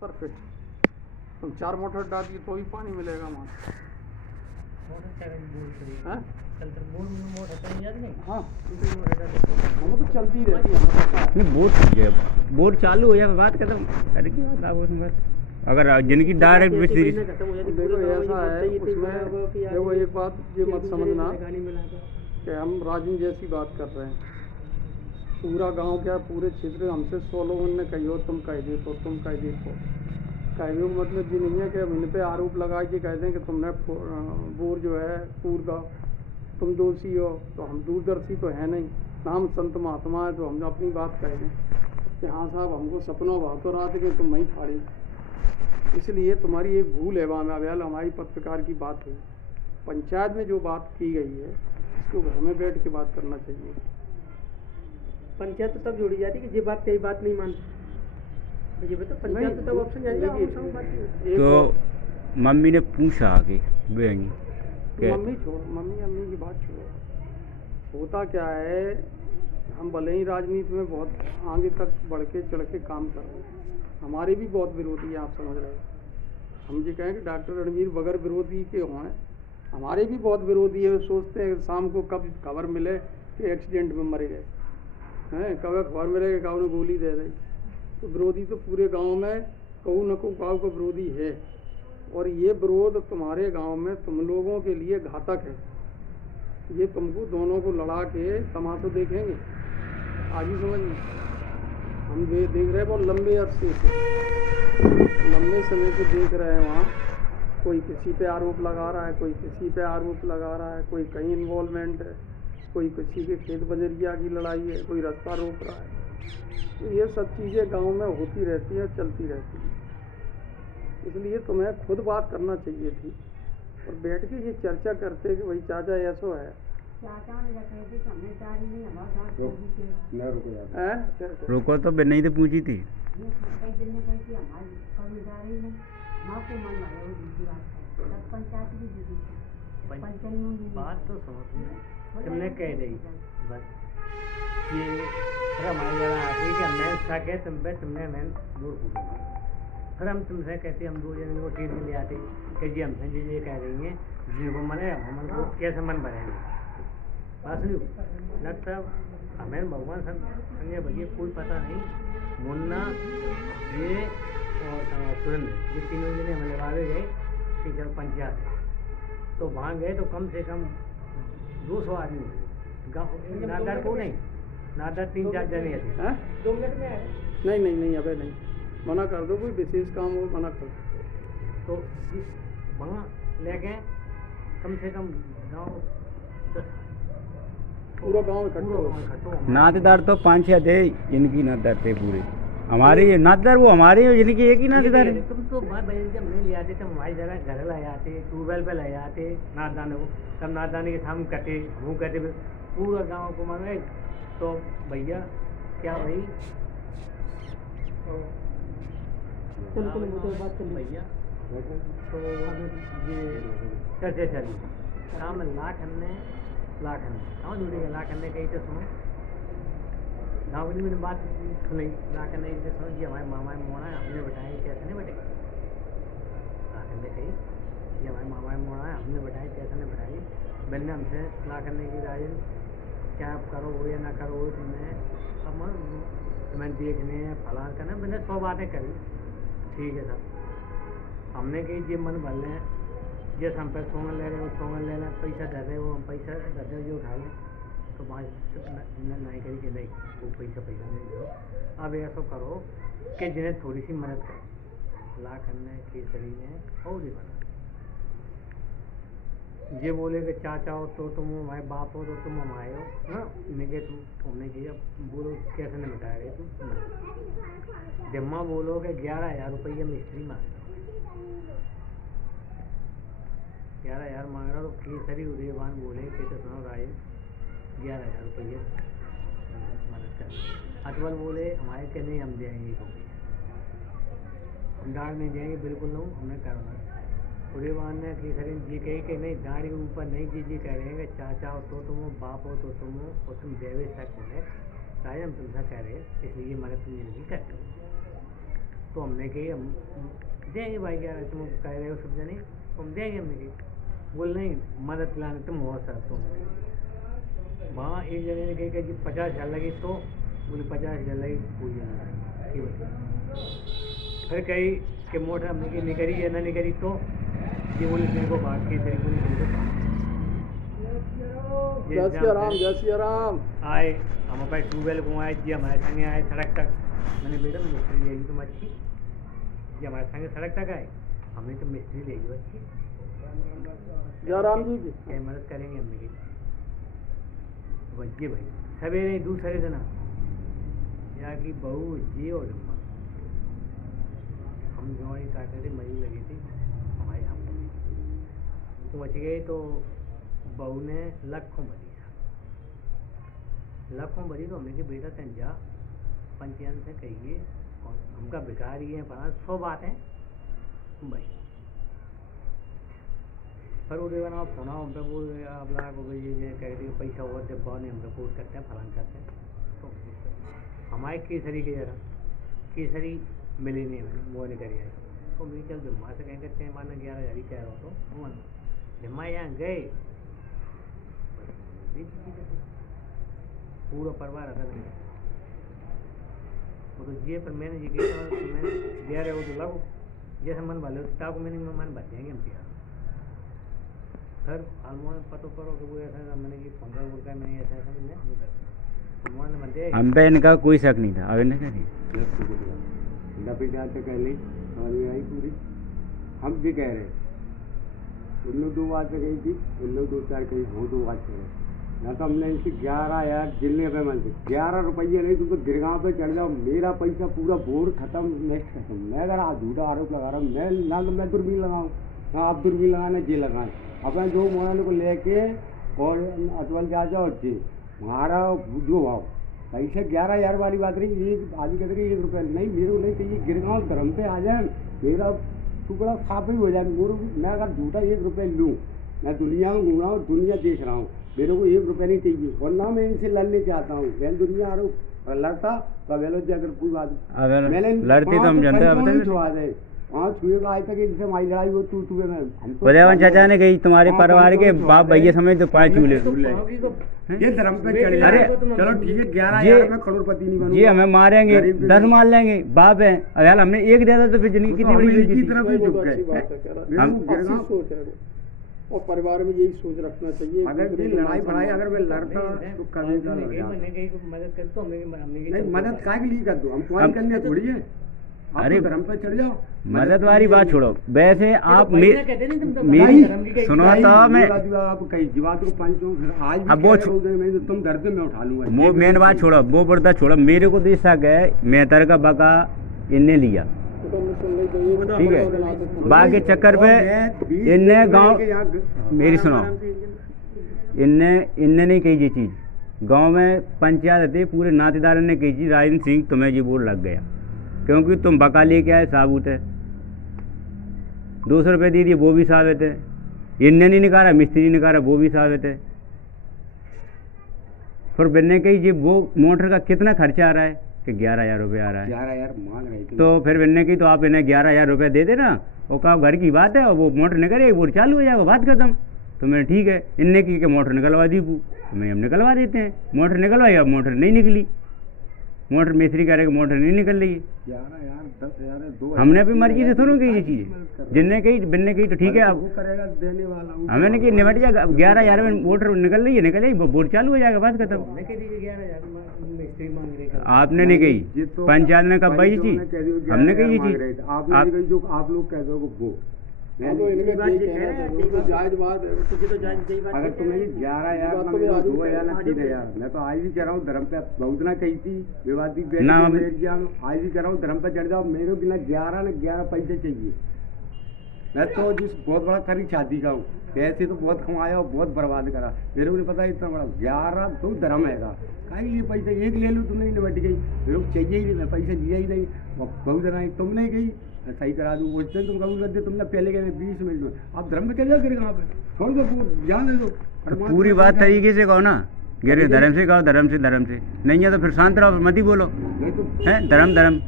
Perfect. तुम 4 motor डाल दिए तो भी पानी मिलेगा वहाँ। हाँ हाँ, वो तो चलती रहती है, नहीं बोट ठीक है, बोट चालू हो जाए बात खत्म। अरे की बात आप उसमें बस अगर जिनकी डायरेक्ट सीरीज देखो ऐसा है उसमें। देखो एक बात ये मत समझना कि हम राजन जैसी बात कर रहे हैं। पूरा गांव क्या पूरे क्षेत्र हमसे 100 लोगों ने कही हो तुम कह दे तो तुम कह दे तो कहने का मतलब ये नहीं है कि इन पे आरोप लगा के कहते हैं कि तुमने बोर जो है पूर का तुम दोषी हो। तो हम दूरदर्शी तो है नहीं ना, हम संत महात्मा है तो हम अपनी बात कह दें कि हाँ साहब हमको सपनों भाव तो रात के तुम नहीं फाड़ी। इसलिए तुम्हारी एक भूल है वहाँ अवैल हमारी पत्रकार की बात हुई। पंचायत में जो बात की गई है इसको घर में बैठ के बात करना चाहिए। पंचायत तो तब जोड़ी जाती है कि ये बात कई बात नहीं मानती। ये बता पंचायत तो तब ऑप्शन जाएगा। तो मम्मी ने पूछा आगे बेंगी मम्मी छोड़, मम्मी की बात छोड़ो। होता क्या है, हम भले ही राजनीति में बहुत आगे तक बढ़ के चढ़ के काम कर रहे हैं, हमारे भी बहुत विरोधी हैं, आप समझ रहे हो। हम ये कहें कि डॉक्टर रणवीर बगैर विरोधी के हों, हमारे भी बहुत विरोधी है। वे सोचते हैं शाम को कब खबर मिले कि एक्सीडेंट में मरे गए हैं, कब खबर मिले कि काऊ ने गोली दे दी। तो विरोधी तो पूरे गाँव में कहू न कहू काऊ का विरोधी है। और ये विरोध तुम्हारे गांव में तुम लोगों के लिए घातक है। ये तुमको दोनों को लड़ा के तमाशा देखेंगे आगे समझ में। हम देख रहे हैं बहुत लंबे अरसे से, लंबे समय से देख रहे हैं। वहाँ कोई किसी पे आरोप लगा रहा है, कोई किसी पे आरोप लगा रहा है, कोई कहीं इन्वॉल्वमेंट है, कोई किसी के खेत बजरिया की लड़ाई है, कोई रास्ता रोक रहा है। तो ये सब चीज़ें गाँव में होती रहती हैं, चलती रहती हैं। इसलिए तुम्हें खुद बात करना चाहिए थी और बैठ के ये चर्चा करते कि भाई चाचा ऐसा है। रुको तो नहीं तो पूछी थी। बात तो सुनो तुमने कह दी बस ये हमारी जगह आती कि मैं सके तुम पे तुमने मैं दूर पूछूंगा। फिर हम तुमसे कहते हम 2 जन को टीम में ले आते कि जी हमसे जी ये कह रही हैं जिनको मने हम को कैसे मन भरेंगे। बस नहीं लगता हमें भगवान संजय भैया कोई पता नहीं। मुन्ना ये और सुरेंद्र ये तीनों जने हमें लगा गए टीचर पंचायत। तो वहाँ गए तो कम से कम 200 आदमी गाँव नादर को नहीं, नादर 3-4 जने थे। 2 मिनट में आए। नहीं अबे नहीं, मना कर दो। कोई विशेष काम हो मना कर दो। तो वहाँ ले गए कम से कम गाँव पूरा गाँव इकट्ठा। नातेदार तो 5-6 थे, इनकी नातेदार थे पूरे हमारे नातेदार, वो हमारे इनकी एक ही नातेदार है। तुम तो जब नहीं ले आते तब हमारी जगह घर ले आते, ट्यूबवेल पे ले आते नातदाने को। तब नातदाने के सामने कटे मुँह कटे पूरा गाँव को मानो। तो भैया क्या भाई भैया तो ये कैसे चली काम लाखन ने कहाँ जुड़ेगा। लाखन ने कही तो सुनो गाँव की मैंने बात सुनी। लाखन ने इनसे सुनो जी हमारे मामा मोड़ा हमने बताया कैसे नहीं बटे। लाखन ने कही कि हमारे मामा मोड़ा है हमने बताया कैसे नहीं बताई। मैंने हमसे लाखन ने की राजन क्या आप करो हो या ना करो हो तुमने अब तुम्हें देखने फलान करना। मैंने 100 बातें करी। ठीक है सर हमने कही जी मन भर लें जैसे हम पे सोंगल ले रहे हो सोंगल ले लें, पैसा दे रहे हो हम पैसा दे रहे जो उठा लें। तो नहीं करी कि नहीं वो पैसा नहीं दो। अब ऐसा करो कि जिन्हें थोड़ी सी मदद करो। लाखन ने केसरी ने और ही बना ये बोले कि चाचा हो तो तुम हमारे बाप हो तो तुम हमारे हो ना। इनके तुमने किया बोलो कैसे नहीं बताया रहे तुम जम्मा बोलो कि 11,000 रुपये मिस्त्री मांग 11,000 मांग रहा। तो केसरी उदयवान बोले कि तो सुनो राय 11,000 रुपये मदद कर। अकबर बोले हमारे के नहीं हम देंगे तो हम डाल नहीं देंगे बिल्कुल नहीं हमने करना। उदयवान ने केसरी जी कही कि नहीं दाढ़ी के ऊपर नहीं जी कह रहे हैं कि चाचा हो तो तुम हो बाप हो तो तुम हो और तुम देवे तक होने राय हम तुमसे कह रहे हैं इसलिए मदद तुम नहीं करते। तो हमने कही हम देंगे भाई, क्या तुम कह रहे हो सब जने, हम देंगे। हमने कही, बोल नहीं मदद लाने तुम हो सर तुम। वहाँ एक जने ने कही कि 50,000 लगी, तो बोले 50,000 लगी कोई नहीं। फिर कही कि मोटर हमने की नहीं करी या ना नहीं करी, तो ये बोले तेरे को बात की, तेरे को नहीं जय श्री राम, जय श्री राम। आए हम अपने ट्यूबवेल को आए जी, हमारे संगे आए सड़क तक। मैंने बेटा मिस्त्री ले तुम अच्छी जी, हमारे संगे सड़क तक आए, हमने तो मिस्त्री ले लो अच्छी। जय राम जी की क्या मदद करेंगे हमने की बच्चे भाई सवेरे दूसरे दिन यहाँ की बहू जी और अम्मा, हम गाँव काटे थे, मरी लगी थी हमारे यहाँ तो बच गए। तो बहू ने लाखों भरी, लाखों भरी, तो हमने कि बेटा तन जा पंचायत से कहिए हमका भिखारी है पढ़ा 100 बात है भाई। पर वो देवा ना फोना हम पे वो आप लोग को ये कह रही पैसा और जब बने हम रिपोर्ट करते हैं फलान करते हैं। तो हमारे केसरी के जरा केसरी मिले नहीं, मैंने वो नहीं करी आई। तो मेरी चल जम्मा से कहेंगे कहते हैं माना 11,000 ही कह रहा हो, तो वो जम्मा यहाँ गए पूरा परिवार अगर नहीं वो तो जिए। पर मैंने ये कहा तो मैंने दिया रहे वो तो लगो जैसे मन वाले होता को मैंने मन बच जाएंगे हम तैयार। फिर अलमोन पतो करो कि वो ऐसा मैंने कि 15 रुपये मैंने ऐसा ऐसा नहीं हम पे इनका कोई शक नहीं था। अब इन्हें क्या आई पूरी हम भी कह रहे उन लोग 2 बात कही थी, उन लोग 2-4 कही, वो 2 बात कह रहे ना। तो हमने इनसे 11,000 जिलने पे मन से 11 रुपये नहीं, तुम तो गिरगांव पे चढ़ जाओ, मेरा पैसा पूरा बोर खत्म, नेक्स्ट खत्म। मैं अगर झूठा आरोप लगा रहा हूँ, मैं ना तो मैं दूरबीन लगाऊँ ना आप दूरबीन लगाना जे लगाएं। अपने 2 मोबाइल को लेके और अटवल जा जाओ जी हमारा जो भाव पैसे 11,000 वाली बात रही। एक आदमी कहते रही 1 रुपये नहीं, मेरे को नहीं चाहिए, गिरगांव धर्म पे आ जाए, मेरा टुकड़ा साफ ही हो जाए। मैं अगर झूठा 1 रुपये लूँ, मैं दुनिया में घूम रहा हूँ, दुनिया देख रहा हूँ, मेरे को 1 रुपये नहीं चाहिए। और ना मैं इनसे लड़ने चाहता हूँ, मैं दुनिया आरोप लड़ता तो अगर कोई बात मैंने लड़ती तो हम जानते छुआ दे वहाँ छुएगा आज तक इनसे हमारी लड़ाई वो तू में उदयवन चाचा ने कही तुम्हारे परिवार के बाप भैया समझ तो 5 चूल्हे ये धर्म पे चढ़ जाए। चलो ठीक है 11,000 में करोड़पति नहीं बनूंगा, जी हमें मारेंगे 10 मार लेंगे बाप है। अगर हमने एक दिया था तो फिर जिंदगी कितनी बड़ी की तरफ ही झुक गए। सोच है और परिवार में यही सोच रखना चाहिए। अगर ये लड़ाई फड़ाई अगर मैं लड़ता तो कभी नहीं मदद काय के लिए कर दो, हम तुम्हारी करने थोड़ी है। अरे धर्म पे चढ़ जाओ, मदद वाली बात छोड़ो। वैसे आप मेरी सुनो तो मैं आप कहीं जीवात को पंचों आज अब वो तुम दर्द में उठा लूंगा। वो मेन बात छोड़ो, वो पर्दा छोड़ो। मेरे को दिशा गए मेहतर का बका इनने लिया, ठीक है। बाकी चक्कर पे इनने गांव मेरी सुनो, इनने नहीं कही ये चीज़। गांव में पंचायत थी, पूरे नातेदार ने कही चीज राजेंद्र सिंह तुम्हें ये बोर्ड लग गया क्योंकि तुम बका लेके आए, साबुत है। 200 रुपये दे दिए, वो भी साबित है। इनने नहीं निकाला, मिस्त्री निकाला, वो भी साबित है। फिर बिन्ने कही जी वो मोटर का कितना खर्चा आ रहा है कि 11,000 रुपये आ रहा है। 11,000 मांग रही थी। तो फिर बिन्ने कही तो आप इन्हें 11,000 रुपये दे देना, वो कहा घर की बात है और वो मोटर निकले वो चालू हो जाएगा, बात खत्म। तो मैंने ठीक है। इनने की कि मोटर निकलवा दी, मैं हम निकलवा देते हैं। मोटर निकलवाई, अब मोटर नहीं निकली। मोटर मिस्त्री कह रहे कि मोटर नहीं निकल रही है। 11,000 10,000 2,000 हमने अपनी मर्जी से थोड़ा कही ये चीज़। जिनने कही बिन्ने कही तो ठीक है, अब करेगा देने वाला हमें नहीं कि निमट जाएगा। 11,000 में मोटर निकल रही है, निकल जाएगी, बोर्ड चालू हो जाएगा, बात खत्म। आपने नहीं कही, पंचायत ने कहा भाई जी, हमने कही ये चीज। आपने जो आप लोग कहते हो वो अगर तुम्हें 11,000 2,000 3,000 मैं तो आज भी कह रहा हूँ धर्म पे बहुत ना कही थी विवादी आज भी कह रहा हूँ धर्म पे चढ़ जाओ। मेरे को 11 पैसे चाहिए। मैं तो जिस बहुत बड़ा करी शादी का हूँ, पैसे तो बहुत कमाया और बहुत बर्बाद करा, मेरे को नहीं पता इतना बड़ा 11 तो धर्म हैगा। कहीं ये पैसे एक ले लूँ तुमने निपट गई, मेरे को चाहिए ही नहीं, मैं पैसे लिया ही नहीं। बहुत जना तुमने गई सही करा दूँ, उस दिन तुम कबूल कर दे, तुमने पहले गए 20 मिनट में, आप धर्म में चल जाओ कहाँ पे छोड़ दो, ध्यान दे दो। पूरी बात तरीके से कहो ना, गिरे धर्म से कहो, धर्म से नहीं है तो फिर शांत रहो, मत ही बोलो है धर्म।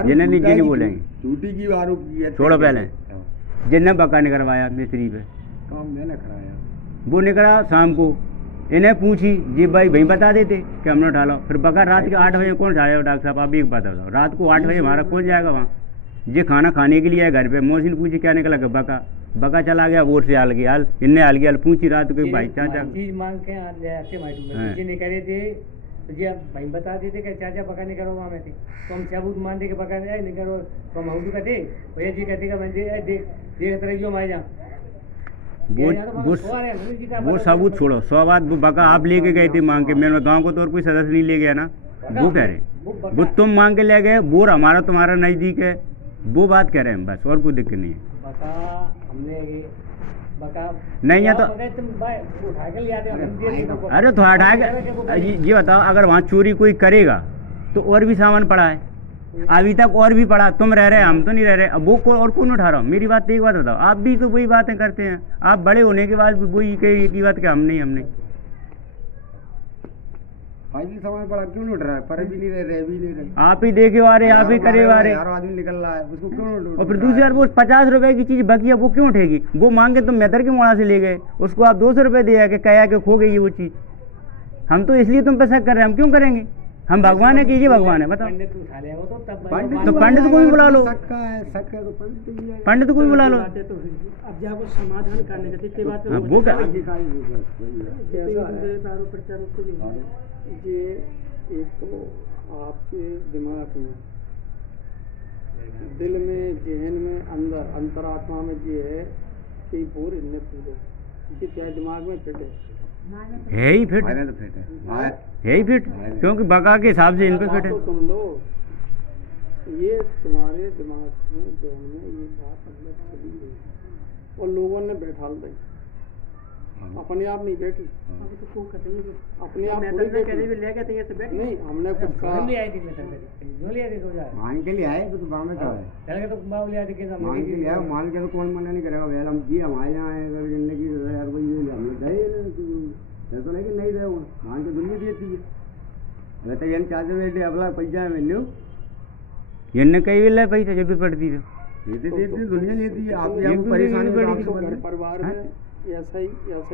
जिन्हें नहीं जिन्हें बोलेंगे झूठी की आरोप की है। छोड़ो पहले। जिन्हें बका नहीं करवाया मिस्त्री पे काम मैंने कराया। वो निकला शाम को, इन्हें पूछी जी भाई भाई बता देते कि हमने उठा लो। फिर बका रात के 8 बजे कौन उठाएगा डॉक्टर साहब, आप एक बात बताओ, रात को 8 बजे हमारा कौन जाएगा वहाँ। ये खाना खाने के लिए आए घर पे, मोहसिन पूछी क्या निकला कि बका, बका चला गया वोट से हाल गया हाल, इन्हें हाल गया पूछी रात को भाई चाचा चीज मांग के ऐसे हाँ। जी नहीं करे थे तो जी आप भाई बता देते कि चाचा पका नहीं करो वहाँ में थे तो हम सबूत मान दे के पका नहीं करो तो हम हूँ कहते भैया जी कहते मैं देख देख तरह जो माए जा वो सबूत छोड़ो, 100 बात वो बका आप लेके गए थे मांग के, मेरे गांव को तो और कोई सदस्य नहीं ले गया ना। वो कह रहे वो तुम मांग के ले गए, बोर हमारा तुम्हारा नजदीक है, वो बात कह रहे हैं बस, और कोई दिक्कत नहीं है। बका हमने बका नहीं है तो तुम उठा के ले आते अरे तो हटा के ये बताओ, अगर वहाँ चोरी कोई करेगा तो और भी सामान पड़ा है, अभी तक और भी पड़ा, तुम रह रहे हम तो नहीं रह रहे, अब वो और कौन उठा रहा हूँ। मेरी बात एक बात बताओ, आप भी तो वही बातें करते हैं, आप बड़े होने के बाद वही की बात क्या हम नहीं फाइनली सामान पड़ा क्यों नहीं उठ रहा है, पर भी नहीं रह भी नहीं रहे, आप ही देखे वारे आप ही करे वारे, यार आदमी निकल रहा है उसको क्यों नहीं और फिर दूसरी बार वो 50 रुपए की चीज बकी है वो क्यों उठेगी, वो मांगे तुम मेहतर के मोड़ा से ले गए, उसको आप 200 रुपए दिया के कहा के खो गई वो चीज। हम तो इसलिए तुम पे शक कर रहे हैं, हम क्यों करेंगे, हम भगवान है कीजिए भगवान है बताओ। तो पंडित को भी बुला लो, पंडित को भी बुला लो। अब जाको समाधान करने का बात हाँ, वो क्या ये एक तो आपके दिमाग में, दिल में, जहन में, अंदर अंतरात्मा में ये है कि बोर इन्ने पूरे ये चाहे दिमाग में फिट है ही फिट है ही फिट, क्योंकि बका के हिसाब से इन पे फिट है। तो सुन लो, ये तुम्हारे दिमाग में जहन में ये बात अंदर चली गई और लोगों ने बैठा दी, अपने आप नहीं बैठी, अपने आप थोड़ी बैठी नहीं, हमने कुछ कहा मान के लिए आए तो गाँव में क्या है, मान के लिए आए, मान के तो कौन मना नहीं करेगा भैया, हम जी हमारे यहाँ आए अगर जिंदगी यार भाई हम लोग गए तो नहीं कि नहीं रहे, मान के दुनिया देती है वैसे ये चाहते बैठे अपना पैसा मिल लो, इनने कई वेला पैसा जरूरत पड़ती है देती दुनिया लेती है, आप परेशानी पड़ी परिवार में ऐसा ही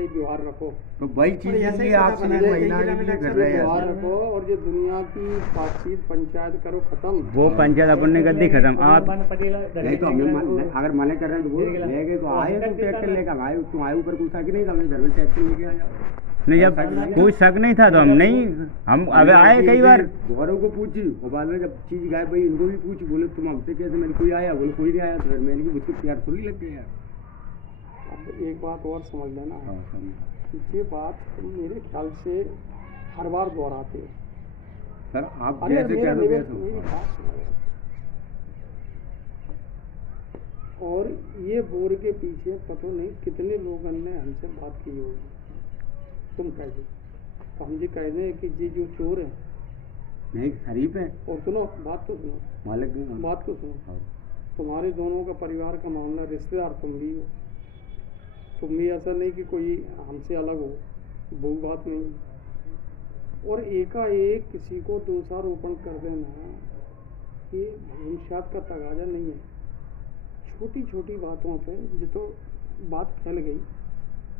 व्यवहार रखो, तो वही चीज इसलिए आप महीना के लिए कर रहे हैं व्यवहार रखो, और ये दुनिया की बातचीत पंचायत करो खत्म, वो पंचायत अपन ने कर दी खत्म। आप नहीं तो हमें अगर मना कर रहे हैं तो वो ले गए तो आए तो ट्रैक्टर लेकर आए, तुम आए ऊपर पूछा कि नहीं हमने घर में ट्रैक्टर लेके आ जाओ, नहीं जब कोई शक नहीं था तो हम नहीं, हम अब आए कई बार गौरव को पूछी और बाद में जब चीज गायब भाई इनको भी पूछी, बोले तुम हमसे कैसे, मैंने कोई आया, बोले कोई नहीं आया, तो फिर मैंने कि मुझको प्यार थोड़ी लग गया यार। अब एक बात और समझ लेना, ये बात तुम मेरे ख्याल से हर बार दोहराते हो सर, आप अरे जैसे मेरा कह दो मेरी वैसे बात सुनो, और ये बोर के पीछे पता नहीं कितने लोगों ने हमसे बात की होगी, तुम कह दो तो हम जी कह दें कि ये जो चोर है नहीं शरीफ है, और सुनो बात तो सुनो, मालिक बात को सुनो, तुम्हारे दोनों का परिवार का मामला, रिश्तेदार तुम भी हो, तुम भी ऐसा नहीं कि कोई हमसे अलग हो, वो बात नहीं, और एकाएक किसी को दोषारोपण कर देना ये भविष्यात का तगाजा नहीं है। छोटी छोटी बातों पे जो तो बात फैल गई,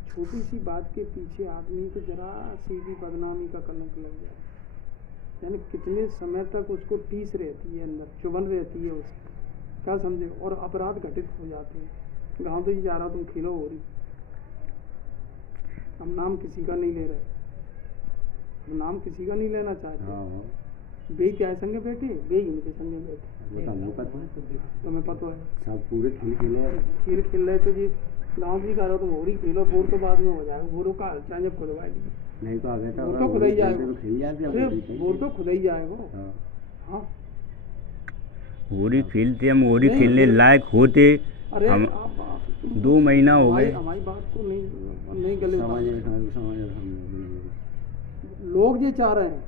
छोटी सी बात के पीछे आदमी को जरा सी भी बदनामी का कलंक लग जाए, यानी कितने समय तक उसको टीस रहती है, अंदर चुभन रहती है उसकी, क्या समझे, और अपराध घटित हो जाते हैं। गाँव तो ये जा रहा तुम खिलो हो रही, हम नाम किसी का नहीं ले रहे, हम नाम किसी का नहीं लेना चाहते, बे क्या संगे बैठे, बे इनके संगे बैठे, तुम्हें पता है सब पूरे खेल खेल रहे तो जी गाँव की कह रहा तुम हो रही खेलो, बोर तो बाद में हो जाएगा, बोरों का हलचा जब खुदवा दी नहीं तो आगे बोर तो खुदा ही जाएगा, बोर तो खुदा ही जाएगा। हाँ होरी खेलते हम, होरी खेलने लायक होते, अरे हम 2 महीना हो गए, हमारी बात को नहीं गले, लोग ये चाह रहे हैं,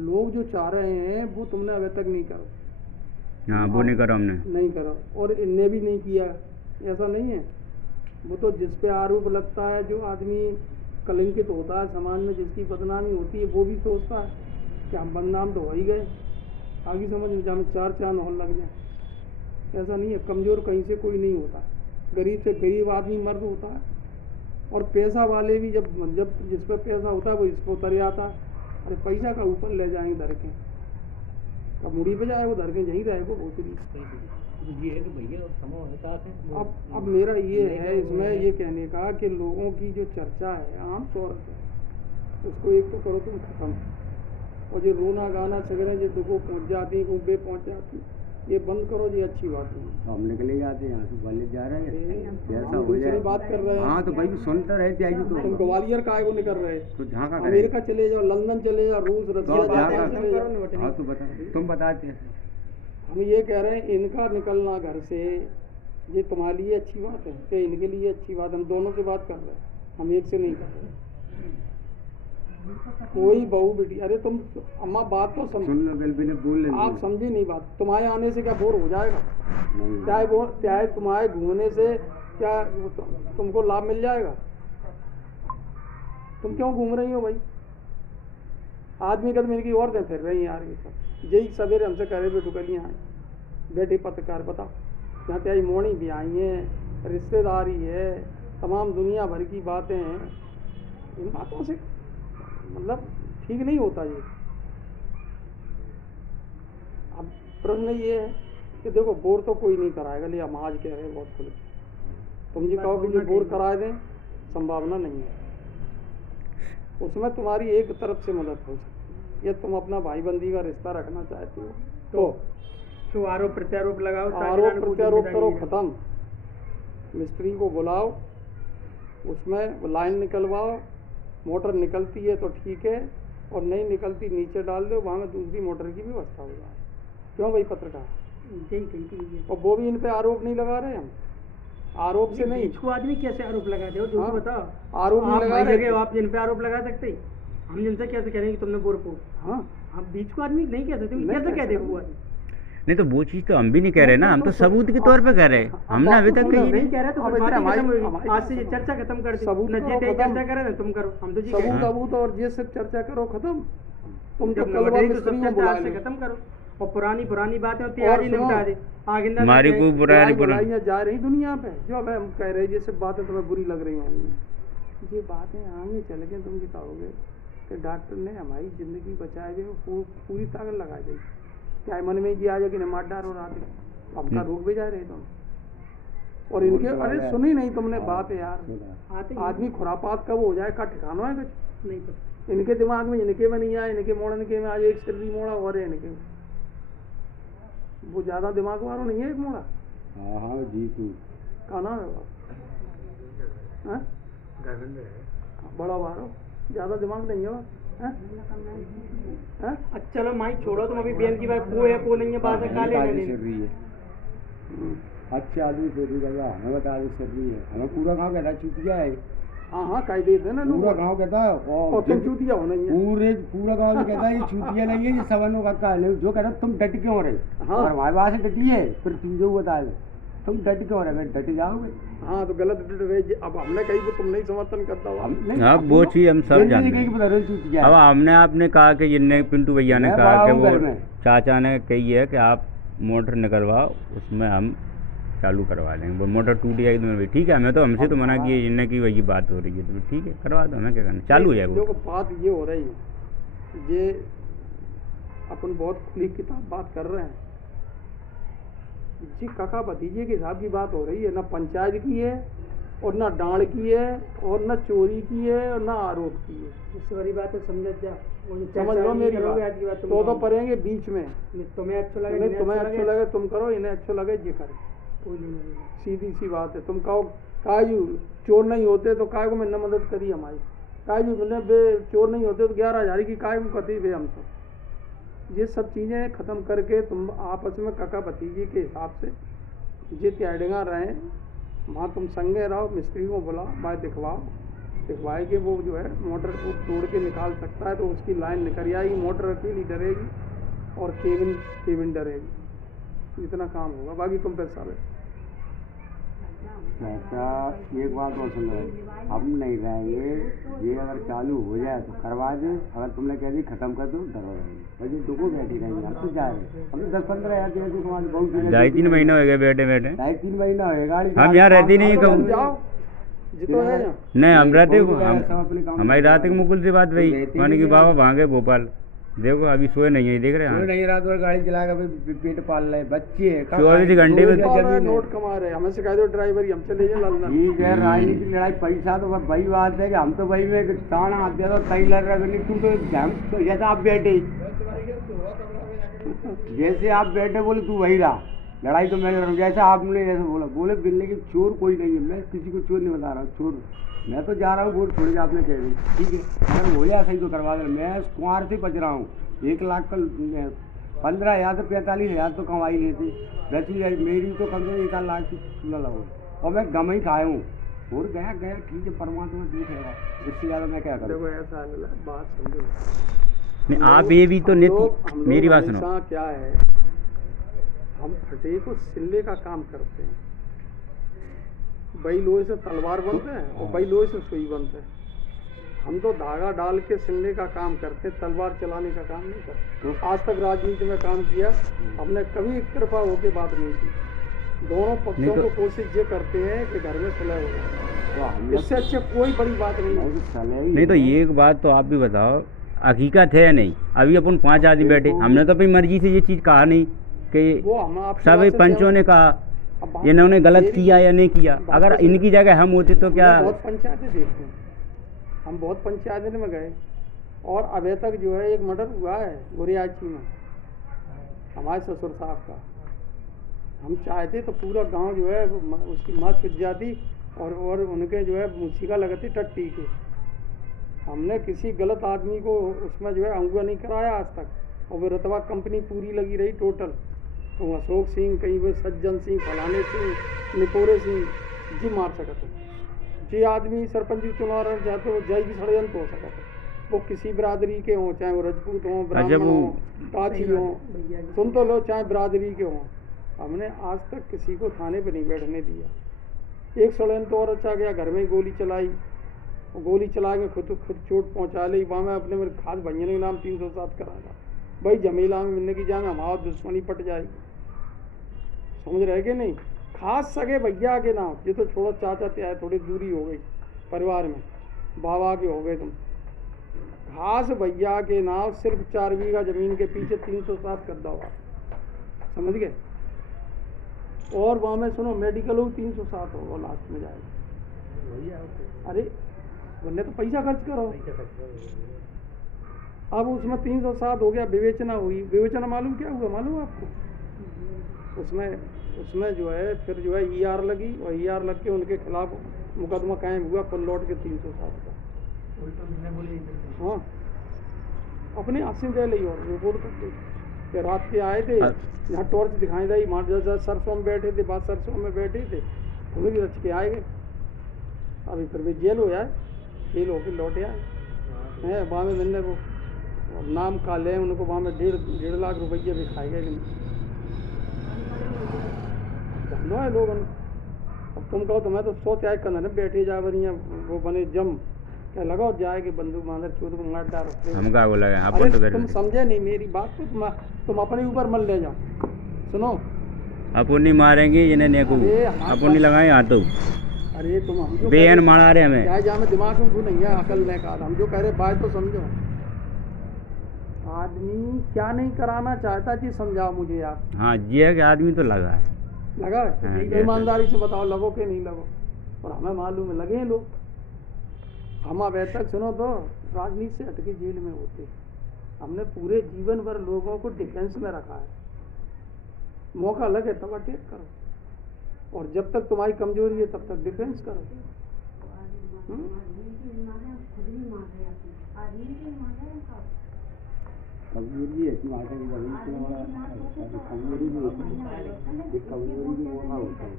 लोग जो चाह रहे हैं वो तुमने अभी तक नहीं करो, हाँ वो नहीं करो, हमने नहीं करो, और इनने भी नहीं किया, ऐसा नहीं है, वो तो जिस पे आरोप लगता है, जो आदमी कलंकित होता है समाज में, जिसकी बदनामी होती है, वो भी सोचता है कि हम बदनाम तो हो ही गए, आगे समझ में जहाँ चार चांद और लग जाए। ऐसा नहीं है, कमज़ोर कहीं से कोई नहीं होता, गरीब से गरीब आदमी मर्द होता है, और पैसा वाले भी जब जिस पर पैसा होता है वो इसको उतर आता है। अरे पैसा का ऊपर ले जाएंगे धर के, कब मुड़ी पे जाए वो धर के यहीं रहेगा भोसड़ी। ये है कि भैया समता से अब मेरा ये है इसमें ये कहने का कि लोगों की जो चर्चा है आम शोहरत है, उसको एक तो करो तुम खत्म, और जो रोना गाना सगरे जो डुबो पहुँच जाती गुब्बे पहुँच जाती, ये बंद करो, ये अच्छी बात नहीं। तो हम निकले जाते हैं यहाँ से, वाले जा रहे हैं जैसा हो दूसरी जाए। बात कर रहे हैं। हाँ तो भाई सुनते रहते आइए तो तुम ग्वालियर का आगे निकल रहे, तो जहाँ का अमेरिका चले जाओ, लंदन चले जाओ, रूस तो रसिया आप जहाँ जापान चले जाओ। का हाँ तो बता, तुम बताते हैं। हम ये कह रहे हैं इनका निकलना घर से ये तुम्हारे लिए अच्छी बात है कि इनके लिए अच्छी बात, हम दोनों से बात कर रहे हैं, हम एक से नहीं कर रहे। कोई बहू बेटी, अरे तुम अम्मा बात तो सुन समझो, लो बिल बोल लेंगे। आप समझे नहीं बात। तुम्हारे आने से क्या बोर हो जाएगा? नहीं। चाहे तुम्हारे घूमने से क्या तुमको लाभ मिल जाएगा? तुम क्यों घूम रही हो भाई? आदमी का तो मेरी औरतें फिर रही हैं यार, ये सब यही सवेरे हमसे करे हुए टुकलियाँ हैं, बेटे पत्रकार बताओ, यहाँ त्याई मोड़ी भी आई हैं, रिश्तेदारी है, तमाम दुनिया भर की बातें हैं, इन बातों से मतलब ठीक नहीं होता ये। अब प्रश्न ये है कि देखो बोर तो कोई नहीं कराएगा, ले हम आज कह रहे हैं बहुत खुल के, तुम जी कहो कि ये बोर कराए दें, संभावना नहीं है। उसमें तुम्हारी एक तरफ से मदद हो सकती है, या तुम अपना भाई बंदी का रिश्ता रखना चाहती हो तो आरोप प्रत्यारोप लगाओ, आरोप प्रत्यारोप करो, खत्म। मिस्त्री को बुलाओ, उसमें लाइन निकलवाओ, मोटर निकलती है तो ठीक है, और नहीं निकलती नीचे डाल दो, वहाँ में दूसरी मोटर की व्यवस्था हो जाए। क्यों भाई पत्रकार? और वो भी इन पे आरोप नहीं लगा रहे हम, आरोप से नहीं। इसको आदमी कैसे आरोप लगाते हो, तुमको हाँ, बताओ। आरोप नहीं लगा रहे। आप जिन पे आरोप लगा सकते, हम जिनसे कैसे कह रहे हैं कि तुमने बोर को, हाँ आप बीच को आदमी नहीं कह सकते, कैसे कह देगा वो? नहीं तो वो चीज़ तो हम भी नहीं कह रहे ना, हम तो सबूत के तौर पे कह रहे हैं, हमने अभी तक कही नहीं कह रहे तो अब फिर बात ही हमारी- खत्म होगी। हमारी- आज से ये चर्चा खत्म कर दी, सबूत न करो, जीते खत्म। चर्चा करे ना तुम करो, हम तो जी कह रहे सबूत हैं। अबूत और ये सब चर्चा करो, खत्म। तुम तो जब कल लौटेगी तो मिस्त्री सब को चर्चा बुला आज से लो। खत्म करो, और पुरानी बातें होती है और आज ही सुनो, निपटा दे, आगे ना हमारी लगे। कोई बुराई बुराइयाँ जा रही दुनिया पे, जो अब हम कह रहे हैं, ये सब बातें तुम्हें बुरी लग रही होंगी, ये बातें आगे चल के तुम ये कहोगे कि डॉक्टर ने हमारी जिंदगी बचाए हुए, वो पूरी ताकत लगा दी, क्या मन में जी आ जाए कि मार डारो रात हमका रोक भी जा रहे तुम। और इनके अरे सुनी नहीं तुमने बात है यार, आते ही आदमी खुरापात कब हो जाए का ठिकाना है कुछ नहीं पता। इनके दिमाग में, इनके में नहीं आया, इनके मोड़न के में आज एक सिर्री मोड़ा और है इनके में, वो ज्यादा दिमाग वालों नहीं है एक मोड़ा। हाँ हाँ जीतू का नाम है वो? हाँ? बड़ा वारो, ज्यादा दिमाग नहीं है वो, हाँ? हाँ? अच्छा चलो माई छोड़ो, तुम अभी बेन की बात को है को नहीं है, बात है काले आदमी नहीं। सर रही है, अच्छे आदमी सर रही है, हमें बता दे सर रही है, हमें पूरा गाँव कहता है चुतिया है, हाँ हाँ कह देते ना लोग, पूरा गाँव कहता है, और तुम चूतिया हो नहीं है। पूरा गाँव में कहता है ये चुतिया नहीं है, ये सवनों का काल है, जो कहता है तुम डट क्यों रहे, हाँ। और हमारे पास से डटी है, फिर तुम जो बता दे तुम डट क्यों रहे, डट जाओगे। हाँ तो गलत रहे, अब हमने कही तो तुम नहीं समर्थन करता हो। हम नहीं, अब वो चीज़ हम सब जानते हैं। बता रहे चुतिया अब है। हमने आपने कहा कि जिनने पिंटू भैया ने मैं कहा कि बड़ा हूँ वो घर में। चाचा ने कही है कि आप मोटर निकलवाओ, उसमें हम चालू करवा देंगे। वो मोटर टूट जाएगी तो भाई ठीक है, हमें तो हमसे तो मना किया जिनने की वही बात हो रही है, तो ठीक है करवा दो, हमें क्या करना, चालू हो जाए वो। देखो बात ये हो रही है, ये अपन बहुत खुली किताब बात कर रहे हैं, जी काका भतीजे के हिसाब की बात हो रही है, ना पंचायत की है और ना डांड की है और ना चोरी की है और ना आरोप की है। इससे बड़ी बात है समझ जा, समझ लो मेरी बात, तो पड़ेंगे बीच में, तुम्हें अच्छा लगे, तुम्हें अच्छा लगे तुम करो, इन्हें अच्छा लगे ये करे, कोई नहीं। सीधी सी बात है। तुम कहो काजू चोर नहीं होते तो काय को मैंने मदद करी हमारी, काजू मैंने बे चोर नहीं होते तो 11,000 की काय को कती बे हमसे। ये सब चीज़ें ख़त्म करके तुम आपस में काका भतीजे के हिसाब से ये त्याड़ेगा रहें, वहाँ तुम संगे रहो, मिस्त्री को बुलाओ, भाई दिखवाए कि वो जो है मोटर को तोड़ के निकाल सकता है, तो उसकी लाइन निकल आएगी, मोटर अकेली डरेगी और केबिन डरेगी, इतना काम होगा, बाकी तुम पैसा ले। चाचा एक बात और सुनो, हम नहीं रहेंगे, ये अगर चालू हो जाए तो करवा दे, अगर तुमने कह दी खत्म कर दो डरो रहेंगे, भाई दुखो बैठी रहेंगे, हम तो जा रहे हम तो 10-15 हज़ार दे दी तुम्हारी बहुत 2.5-3 महीना हो गया बैठे बैठे। 2.5-3 महीना हो गया गाड़ी हम यहाँ रहते नहीं तुम कहूँ। जाओ जितो है यहाँ। नहीं हम रहते बहुत है, सब अपने काम हमारी रात की मुकुल से बात भाई रहते माने नहीं कि है। बाबा भागे भोपाल, देखो अभी सोए नहीं है, देख रहे कोई हैं नहीं रात भर गाड़ी चलाएगा, भाई पेट पाल रहे बच्चे हैं, 24 घंटे में नोट पा रहा है, जमीन है। नोट कमा रहे हैं। हमें सिखा दो ड्राइवर ही, हम चले जाए लालना। ठीक है, राजनीति लड़ाई पैसा तो वही बात है कि हम तो वही में ताना आते तो तई लड़ रहे नहीं, तू तो ध्यान तो जैसे आप बैठे जैसे आप बैठे बोले तू वही रहा, लड़ाई तो मैं लड़ूँ जैसे आपने जैसे बोला, बोले बिल्ले की चोर कोई नहीं है, मैं किसी को चोर नहीं बता रहा हूँ, चोर मैं तो जा रहा हूँ वोट छोड़ के, आपने कह दी ठीक है, अगर हो जाए सही तो करवा दे, मैं कुंवार से बच रहा हूँ, 1 लाख का 15,000 से 45,000 तो कमाई लेती, बची जाए मेरी तो कम से कम 1 लाख की चूल्हा लगो, और मैं गम ही खाया हूँ, और गया गया ठीक है, परमात्मा देखेगा, इससे ज़्यादा मैं क्या करूँ। देखो ऐसा है ना, बात समझो। नहीं आप ये भी तो हम नित लोग मेरी बात सुनो, हमेशा क्या है, हम फटे को सिल्ले का काम करते हैं, बई लोहे से तलवार बनते हैं और बई लोहे से सुई बनते हैं। हम तो धागा डाल के सिलने का काम करते, तलवार चलाने का काम नहीं करते। आज तक राजनीति में काम किया, हमने कभी एक तरफा होके बात नहीं की। दोनों पक्षों को कोशिश ये करते हैं कि घर में सुलह हो जाए, तो हम इससे अच्छे कोई बड़ी बात नहीं है। नहीं तो ये एक बात तो आप भी बताओ, हकीकत है या नहीं? अभी अपन 5 आदमी बैठे, हमने तो अपनी मर्जी से ये चीज़ कहा नहीं कि वो हम आपकी सब बात से पंचों ने कहा अब बात- इन्होंने गलत मेरी- किया या नहीं किया। बात अगर तो- इनकी जगह हम होते तो क्या? हमने बहुत पंचायतें देखते हैं, हम बहुत पंचायतें में गए, और अभी तक जो है एक मर्डर हुआ है गुरियाची में हमारे ससुर साहब का। हम चाहते तो पूरा गांव जो है उसकी माँ छुट जाती और उनके जो है मूसिका लगती टट्टी के। हमने किसी गलत आदमी को उसमें जो है अंगुआ नहीं कराया आज तक, और वो रतवा कंपनी पूरी लगी रही टोटल। तो अशोक सिंह, कहीं वो सज्जन सिंह, फलाने सिंह, निपोरे सिंह जी मार सकते, जी आदमी सरपंच चुनाव रहना चाहते हो जय की षडयंत्र हो सकता है, वो किसी बिरादरी के हों, चाहे वो राजपूत हों, ब्राह्मण हों, काछी हों, सुन तो लो, चाहे बिरादरी के हों। हमने आज तक किसी को थाने पर नहीं बैठने दिया। एक षडयंत्र और अच्छा गया, घर में ही गोली चलाई, और गोली चला के खुद चोट पहुंचा ली। वहाँ मैं अपने मेरे खास भैया के नाम 307 कराया, भाई जमीला में मिलने की जाए हमारा दुश्मनी पट जाएगी, समझ रहे कि नहीं? खास सगे भैया के नाम, ये तो छोड़ो चाचा त्यार थोड़ी दूरी हो गई परिवार में, बाबा के हो गए तुम, खास भैया के नाम सिर्फ 4 बीघा जमीन के पीछे 307 कर दो, समझ गए? और वहाँ में सुनो मेडिकल हो 307 होगा लास्ट में जाएगा। अरे वरने तो पैसा खर्च करो, अब उसमें 307 हो गया, विवेचना हुई। विवेचना मालूम क्या हुआ, मालूम आपको? उसमें जो है फिर जो है ER लगी, और ER लग के उनके खिलाफ मुकदमा कायम हुआ, फिर लौट के 307 का। हाँ अपने हाथ से दे ली और रिपोर्ट करते कि रात के आए थे, यहाँ टॉर्च दिखाई दी, वहाँ सरसों में बैठे थे, बात सरसों में बैठे थे, उन्हें भी रच के आए गए। अभी फिर भी जेल हो जाए, जेल होकर लौटे आए हैं। वहाँ में मैंने वो नाम का ले, उनको वहाँ में 1.5 लाख रुपये भी खाए गए। धंधा है लोगों ने। अब तुम कहो तो मैं तो 100 त्याग करना है, बैठे जा बनी वो बने जम क्या लगाओ जाए कि बंदूक मांदर चोर को मार डालो। हम क्या बोला है अरे अपन तो तुम समझे नहीं मेरी बात को, तुम अपने ऊपर मत ले जाओ। सुनो, अपन नहीं मारेंगे इन्हें नेको, अरे हमारे अपन नहीं लगाए हाथों, अरे तुम हम जो बेहन मारा रहे हमें। जाए जहाँ में दिमाग में नहीं है, अकल नहीं का, हम जो कह रहे बात तो समझो। आदमी क्या नहीं कराना चाहता जी, समझाओ मुझे आप। हाँ ये कि आदमी तो लगा है, लगा है? हाँ, ठीक है, ईमानदारी से बताओ लगो कि नहीं लगो, और हमें मालूम है लगे हैं लोग। हम अब तक सुनो तो राजनीति से हटके जेल में होते, हमने पूरे जीवन भर लोगों को डिफेंस में रखा है। मौका लगे तब अटैक करो, और जब तक तुम्हारी कमजोरी है तब तक डिफेंस करो। कमजोरी है कि माता की जमीन से हमारा कमजोरी भी होती है, ये कमजोरी भी होना होता है,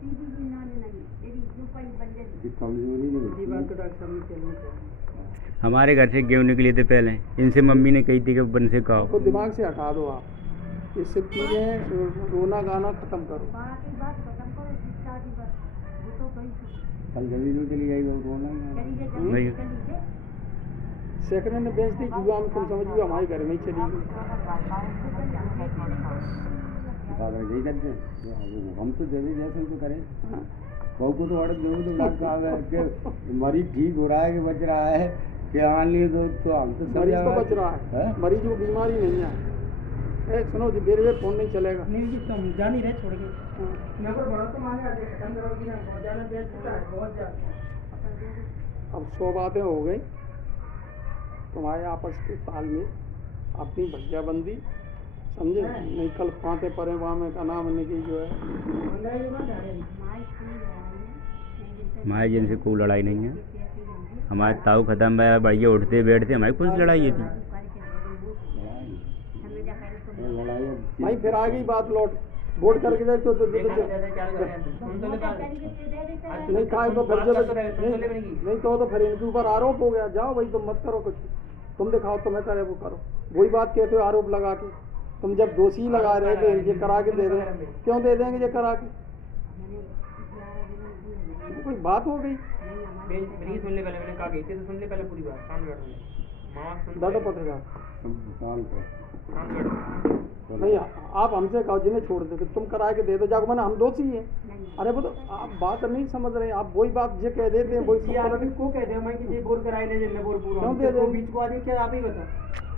ये कमजोरी भी होती है। तो डॉक्टर साहब ने कहनी चाहिए। हमारे घर से गेहूँ निकले थे पहले, इनसे मम्मी ने कही थी कि बन से खाओ। तो दिमाग से हटा दो आप, ये सब चीज़ें रोना गाना खत्म करो। कल जल्दी तो चली जाएगी वो ऑनलाइन नहीं सेकंड हैंड बेच दी जुआ में, तुम समझ लो हमारे घर में ही चली गई। बाबा यही करते हैं हम तो दे दे जैसे तो करें। हाँ। बहू को तो ऑर्डर दो तो बात साहब है कि मरीज ठीक हो रहा है कि बच रहा है कि मान लिए तो हम तो मरीज तो बच रहा है, हैं? मरीज को बीमारी नहीं है। ए सुनो जी, मेरे फोन नहीं चलेगा। नहीं जी तुम जा नहीं रहे छोड़ के हाँ। नंबर बढ़ा तो मांगे आज खत्म करोगी ना बहुत ज़्यादा बेचता है बहुत ज़्यादा। अब 100 बातें हो गई तुम्हारे आपस के तालमेल, अपनी भैयाबंदी समझे। नहीं कल फांते परे वहाँ में का नाम की जो है मंगाई होगा जा रहे हमारे जिनसे कोई लड़ाई नहीं है। हमारे ताऊ खत्म है, बढ़िया उठते बैठते, हमारी कुछ लड़ाई है थी। भाई फिर आ गई बात लौट वोट करके देख तो नहीं खाए तो फिर जब नहीं तो फिर इनके ऊपर आरोप हो गया। जाओ भाई तुम मत करो कुछ, तुम दिखाओ तुम्हें करे वो करो। वही बात कहते हो आरोप लगा के, तुम जब दोषी लगा रहे थे ये करा के दे रहे, क्यों दे देंगे ये करा के? कोई बात हो गई सुन ले पहले, मैंने कहा गई थी तो सुन ले पहले पूरी बात सामने बैठो दादा पत्रकार साल को सामने बैठो। नहीं आप हमसे कहो जिन्हें छोड़ दे तुम करा के दे दो जाको, मैंने हम दोषी हैं। अरे वो तो आप बात नहीं समझ रहे, आप वही बात ये कह देते हैं वही जी आदमी को कहते हैं मैं कि ये बोल कराए ले जन्ने बोल पूरा क्यों दे दे? बीच को आदमी क्या आप ही बता,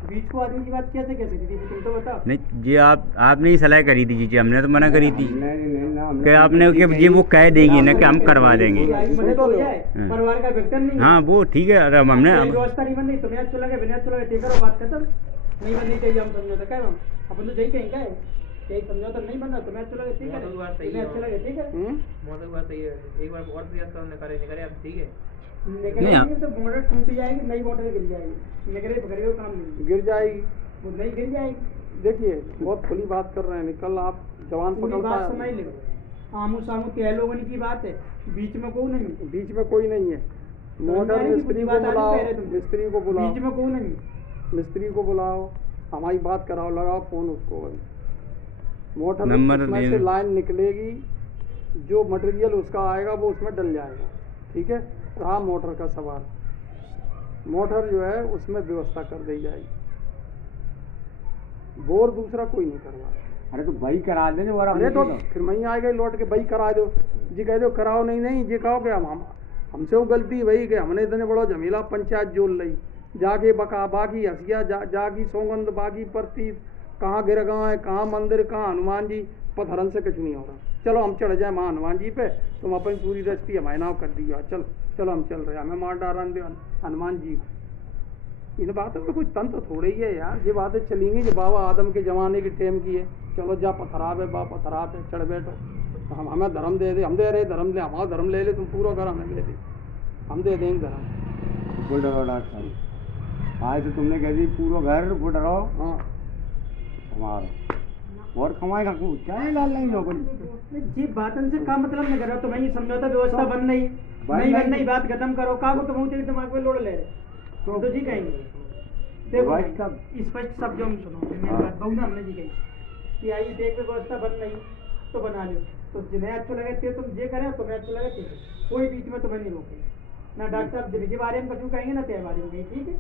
बीच को आदमी की बात कैसे कैसे दीदी तुम तो बताओ। नहीं जी आपने ही सलाह करी थी जी, हमने तो मना करी थी नहीं कि आपने कि ये वो कह देगी ना कि हम करवा देंगे। मने तो हो जाए परिवार का व्यक्ति नहीं हाँ वो ठीक है, अरे हमने व्यवस्था नहीं बन रही तुम्हें अच्छा लगे बिना अच्छा लगे ठीक करो बात खत्म। नहीं बननी चाहिए हम समझौता क्या हम अपन तो यही कहेंगे यही समझौता नहीं बनना तुम्हें अच्छा लगे ठीक है, तुम्हें अच्छा लगे ठीक है हम्म। बात सही है। एक बार और प्रयास करने करे अब ठीक है नहीं, तो मोटर टूट जाएगी नई मोटर गिर जाएगी निकले पकड़े हुए काम नहीं गिर जाएगी। वो नहीं गिर जाएगी। देखिए बहुत खुली बात कर रहे हैं, कल आप जवान पूरी पकड़ता बात समझ है, लो आमू सामू तय लोगों की बात है, बीच में कोई नहीं। बीच में कोई नहीं है। मोटर मिस्त्री को बुलाओ, मिस्त्री को बुलाओ, बीच में कोई नहीं। मिस्त्री को बुलाओ, हमारी बात कराओ, लगाओ फोन उसको। भाई मोटर नंबर उसमें दे से दो। लाइन निकलेगी, जो मटेरियल उसका आएगा वो उसमें डल जाएगा। ठीक है, रहा मोटर का सवाल, मोटर जो है उसमें व्यवस्था कर दी जाएगी, बोर दूसरा कोई नहीं करवा। अरे तो भाई करा देने और अरे तो फिर वहीं आ गए लौट के भाई करा दो जी, कह दो कराओ नहीं जी कहो कि हम हमसे वो गलती भाई कि हमने इतने बड़ा झमेला पंचायत जोड़ ली, जाके बका बाकी हसिया जागी सौगंध बागी प्रतीत, कहाँ गिरगांव है कहाँ मंदिर कहाँ हनुमान जी, पत्थरन से कुछ नहीं हो रहा। चलो हम चढ़ जाए माँ हनुमान जी पे, तुम अपनी पूरी रेसिपी हमारे नाम कर दी, चलो चलो हम चल रहे हैं, हमें मार डारा हनुमान जी। इन बातों में कोई तंत्र थोड़े ही है यार, ये बातें चलेंगी जो बाबा आदम के ज़माने की टेम की है। चलो जा पथराब है बा पथराब है चढ़ बैठो, हम हमें धर्म दे दे, हम दे रहे धर्म ले, हमारा धर्म ले ले, तुम पूरा घर हमें दे दे, हम दे देंगे धर्म। बोल रहा डॉक्टर आज तो तुमने कह दी पूरा घर बोल रहा हाँ हमारा और कमाएगा कुछ क्या डाल नहीं लोगों जी बातन से का मतलब नहीं कर रहा, तुम्हें ये समझौता व्यवस्था बन नहीं बन नहीं बात खत्म करो का को तुम तेरे दिमाग में लोड़ ले रहे तो जी कहेंगे देखो स्पष्ट शब्दों में सुनो मेरी बात बहु ना हमने जी कही कि आई देख व्यवस्था बन नहीं तो बना लो, तो जिन्हें अच्छा लगे तुम जे करे तुम्हें अच्छा लगे ठीक है, कोई बीच में तुम्हें नहीं रोके ना। डॉक्टर साहब जिनके बारे में कुछ कहेंगे ना तेरे बारे में कहीं ठीक है।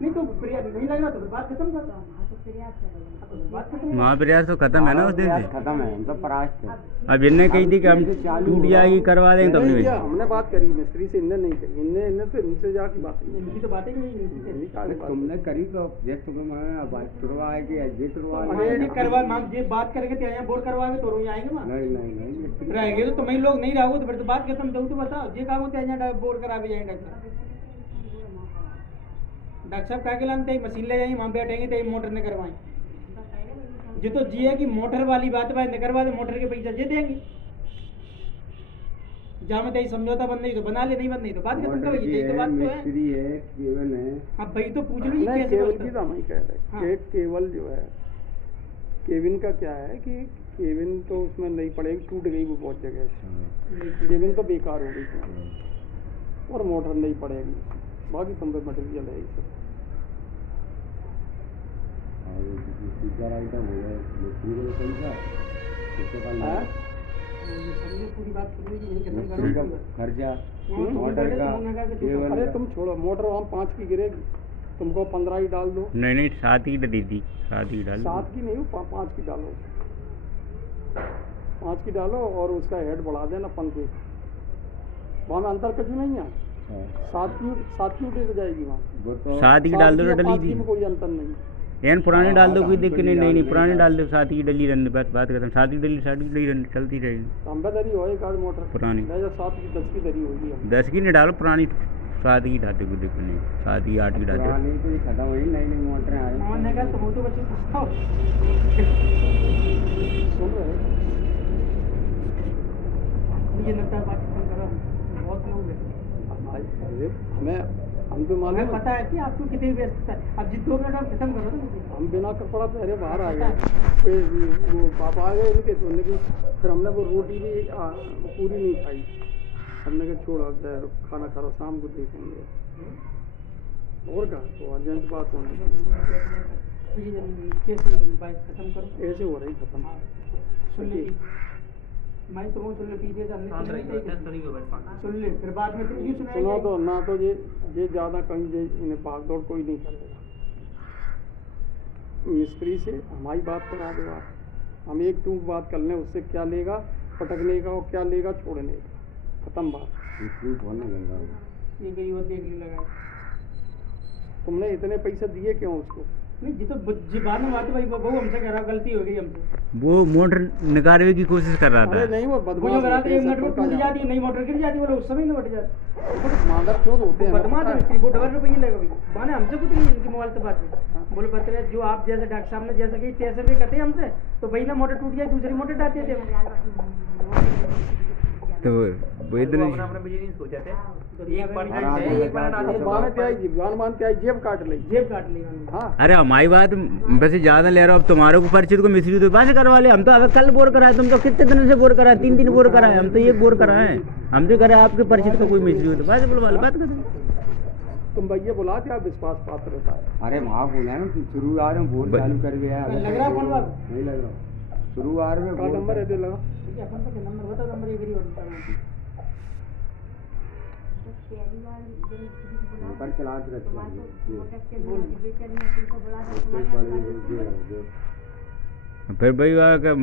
नहीं तो प्रयास नहीं लग रहा तो बात खत्म कर वहाँ प्रयास तो खत्म है ना उस दिन से। खत्म है हम तो परास्त है। अब इनने कही थी कि हम टूट जाएगी करवा देंगे, तब नहीं नहीं किया, हमने बात करी मिस्त्री से, इनने नहीं कही, इनने तो इनसे जाके बात की। इनकी तो बातें नहीं इनकी कहाँ की बात? तुमने करी तो जैसे तुम्हें बात तुरवा है कि ये तुरवा अरे ये करवा मांग ये बात करके ते यहाँ बोल करवावे तो रोई आएंगे मां नहीं रहेंगे तो तुम्हें लोग नहीं रहोगे तो फिर तो बात खत्म। दो तो बताओ ये कागो ते यहाँ बोल करावे जाएंगे डॉक्टर साहब क्या लानते मशीन ले जाएंगे वहाँ बैठेंगे तो मोटर ने करवाएं जो तो जी है कि मोटर वाली बात भाई न करवा दे मोटर के पैसा जे देंगे जहाँ में समझौता बन नहीं तो बना ले, नहीं बन नहीं तो बात खत्म कर यही तो बात तो है। मिस्त्री है केवल है अब भाई तो पूछ लो ये नहीं कैसे केवल होता की है? तो हम ही कह रहे हाँ। हैं कि केवल जो है केविन का क्या है कि केविन तो उसमें नहीं पड़ेगी, टूट गई वो बहुत जगह से, केविन तो बेकार हो गई और मोटर नहीं पड़ेगी, बाकी संभव मटेरियल है इसे। और तीसरा आइटम हो गया मिस्त्री को पैसा हाँ? ये समझो पूरी बात सुनो, यही खत्म मिस्त्री का करो। खर्चा, हम्म, मोटर का, केबल अरे का। तुम छोड़ो, मोटर वहाँ 5 की गिरेगी, तुमको 15 ही डाल दो। नहीं नहीं 7 की दी थी, 7 की डाल 7 की नहीं हो, 5 की डालो, 5 की डालो और उसका हेड बढ़ा देना पंखे का। वहाँ में अंतर कुछ नहीं है। हाँ, 7 की उठ जाएगी वहाँ। वो तो 7 की डाल दो या तो डली 5 की थी। में कोई अंतर नहीं। यानी पुरानी डाल दो, हाँ, कोई हम दिक्कत तो नहीं, नहीं नहीं नहीं डाल पुरानी रहे, डाल दो, 7 की डली रहने, बात खत्म। 7 की डली 7 की डली रहने, चलती रहेगी तांबे दरी हो एक आध मोटर, पुरानी। 7 की 10 की दरी होगी अब। 10 की नहीं डालो, पुरानी 7 की डालते, कोई दिक्कत नहीं, 7 की 8 की डालते। पुरानी तो ये खत्म हुई, नई नई मोटरें आ मामा ने रही। कहा तुम तो बच्चे पूछो। सुन रहे हो? ये लगता है बात खत्म करो, बहुत लोग हैं। अरे हम तो मालूम हमें है, पता है कि आपको कितनी व्यस्तता है। अब जिस 2 मिनट आप खत्म करो ना। हम बिना कपड़ा पहरे बाहर आ गए, फिर वो पापा आ गए इनके, तो उन्होंने की फिर हमने वो रोटी भी पूरी नहीं खाई। हमने कहा छोड़ो, अब जाए खाना खा लो, शाम को देखेंगे। और क्या, तो अर्जेंट बात होनी, तो ये कैसे बात खत्म करो। ऐसे हो रही खत्म। सुन ले, मैं तो वो सुन ले, पीछे से हमने सुन ले, फिर बाद में तुम ये सुनो सुनाएगा। तो ना, तो ये ज़्यादा कहीं ये इन्हें भाग दौड़ कोई नहीं करेगा। मिस्त्री से हमारी बात करा दो आप, हम एक टूक बात कर लें, उससे क्या लेगा पटकने का और क्या लेगा छोड़ने का, खत्म बात। मिस्त्री कौन है गंगा? ये गई वो देखने लगा। तुमने इतने पैसे दिए क्यों उसको? नहीं जी, तो जुबान में बात है भाई, बहू हमसे कह रहा, गलती हो गई हमसे। वो मोटर निकालने की कोशिश कर रहा अरे था। नहीं, वो वो जो बदमाश करा होते तो हैं, 1 मिनट में सब टूट का जाती है, नई मोटर गिर जाती है, बोले उस समय नहीं बढ़ जाती। मादर चोद होते हैं, बदमाश है पता मिस्त्री, वो डबल रुपये लेगा भाई। माने हमसे कुछ नहीं, इनके मोबाइल से बात हाँ। नहीं। बोले पता है जो आप जैसे डॉक्टर साहब ने जैसे कही तैसे भी कहते हैं हमसे, तो भाई ना मोटर टूट जाए दूसरी मोटर डालते थे। तो वो इतने जान मानते आई जेब काट ली। जेब काट ली मैंने। हाँ, अरे हमारी बात वैसे ज़्यादा ले रहा हो, अब तुम्हारे को परिचित को मिस्त्री तो बस करवा ले। हम तो अब कल बोर कराए, तुम तो कितने दिन से बोर कराए, 3 बोर कराए, हम तो 1 बोर कराए। हम तो करे आपके परिचित का कोई मिस्त्री हो तो बस बोलो बात करो। तुम भैया बुलाते आप विश्वास पात्र रहता है। अरे वहाँ बोला ना कि शुरू आ रहे बोर्ड चालू कर गया। लग रहा फोन बात? नहीं लग रहा, शुरू आ रहे का नंबर है दे लगा। ठीक है, अपन तो नंबर बताओ, नंबर एक ही होता है। मोटर चला के रखते हैं फिर भाई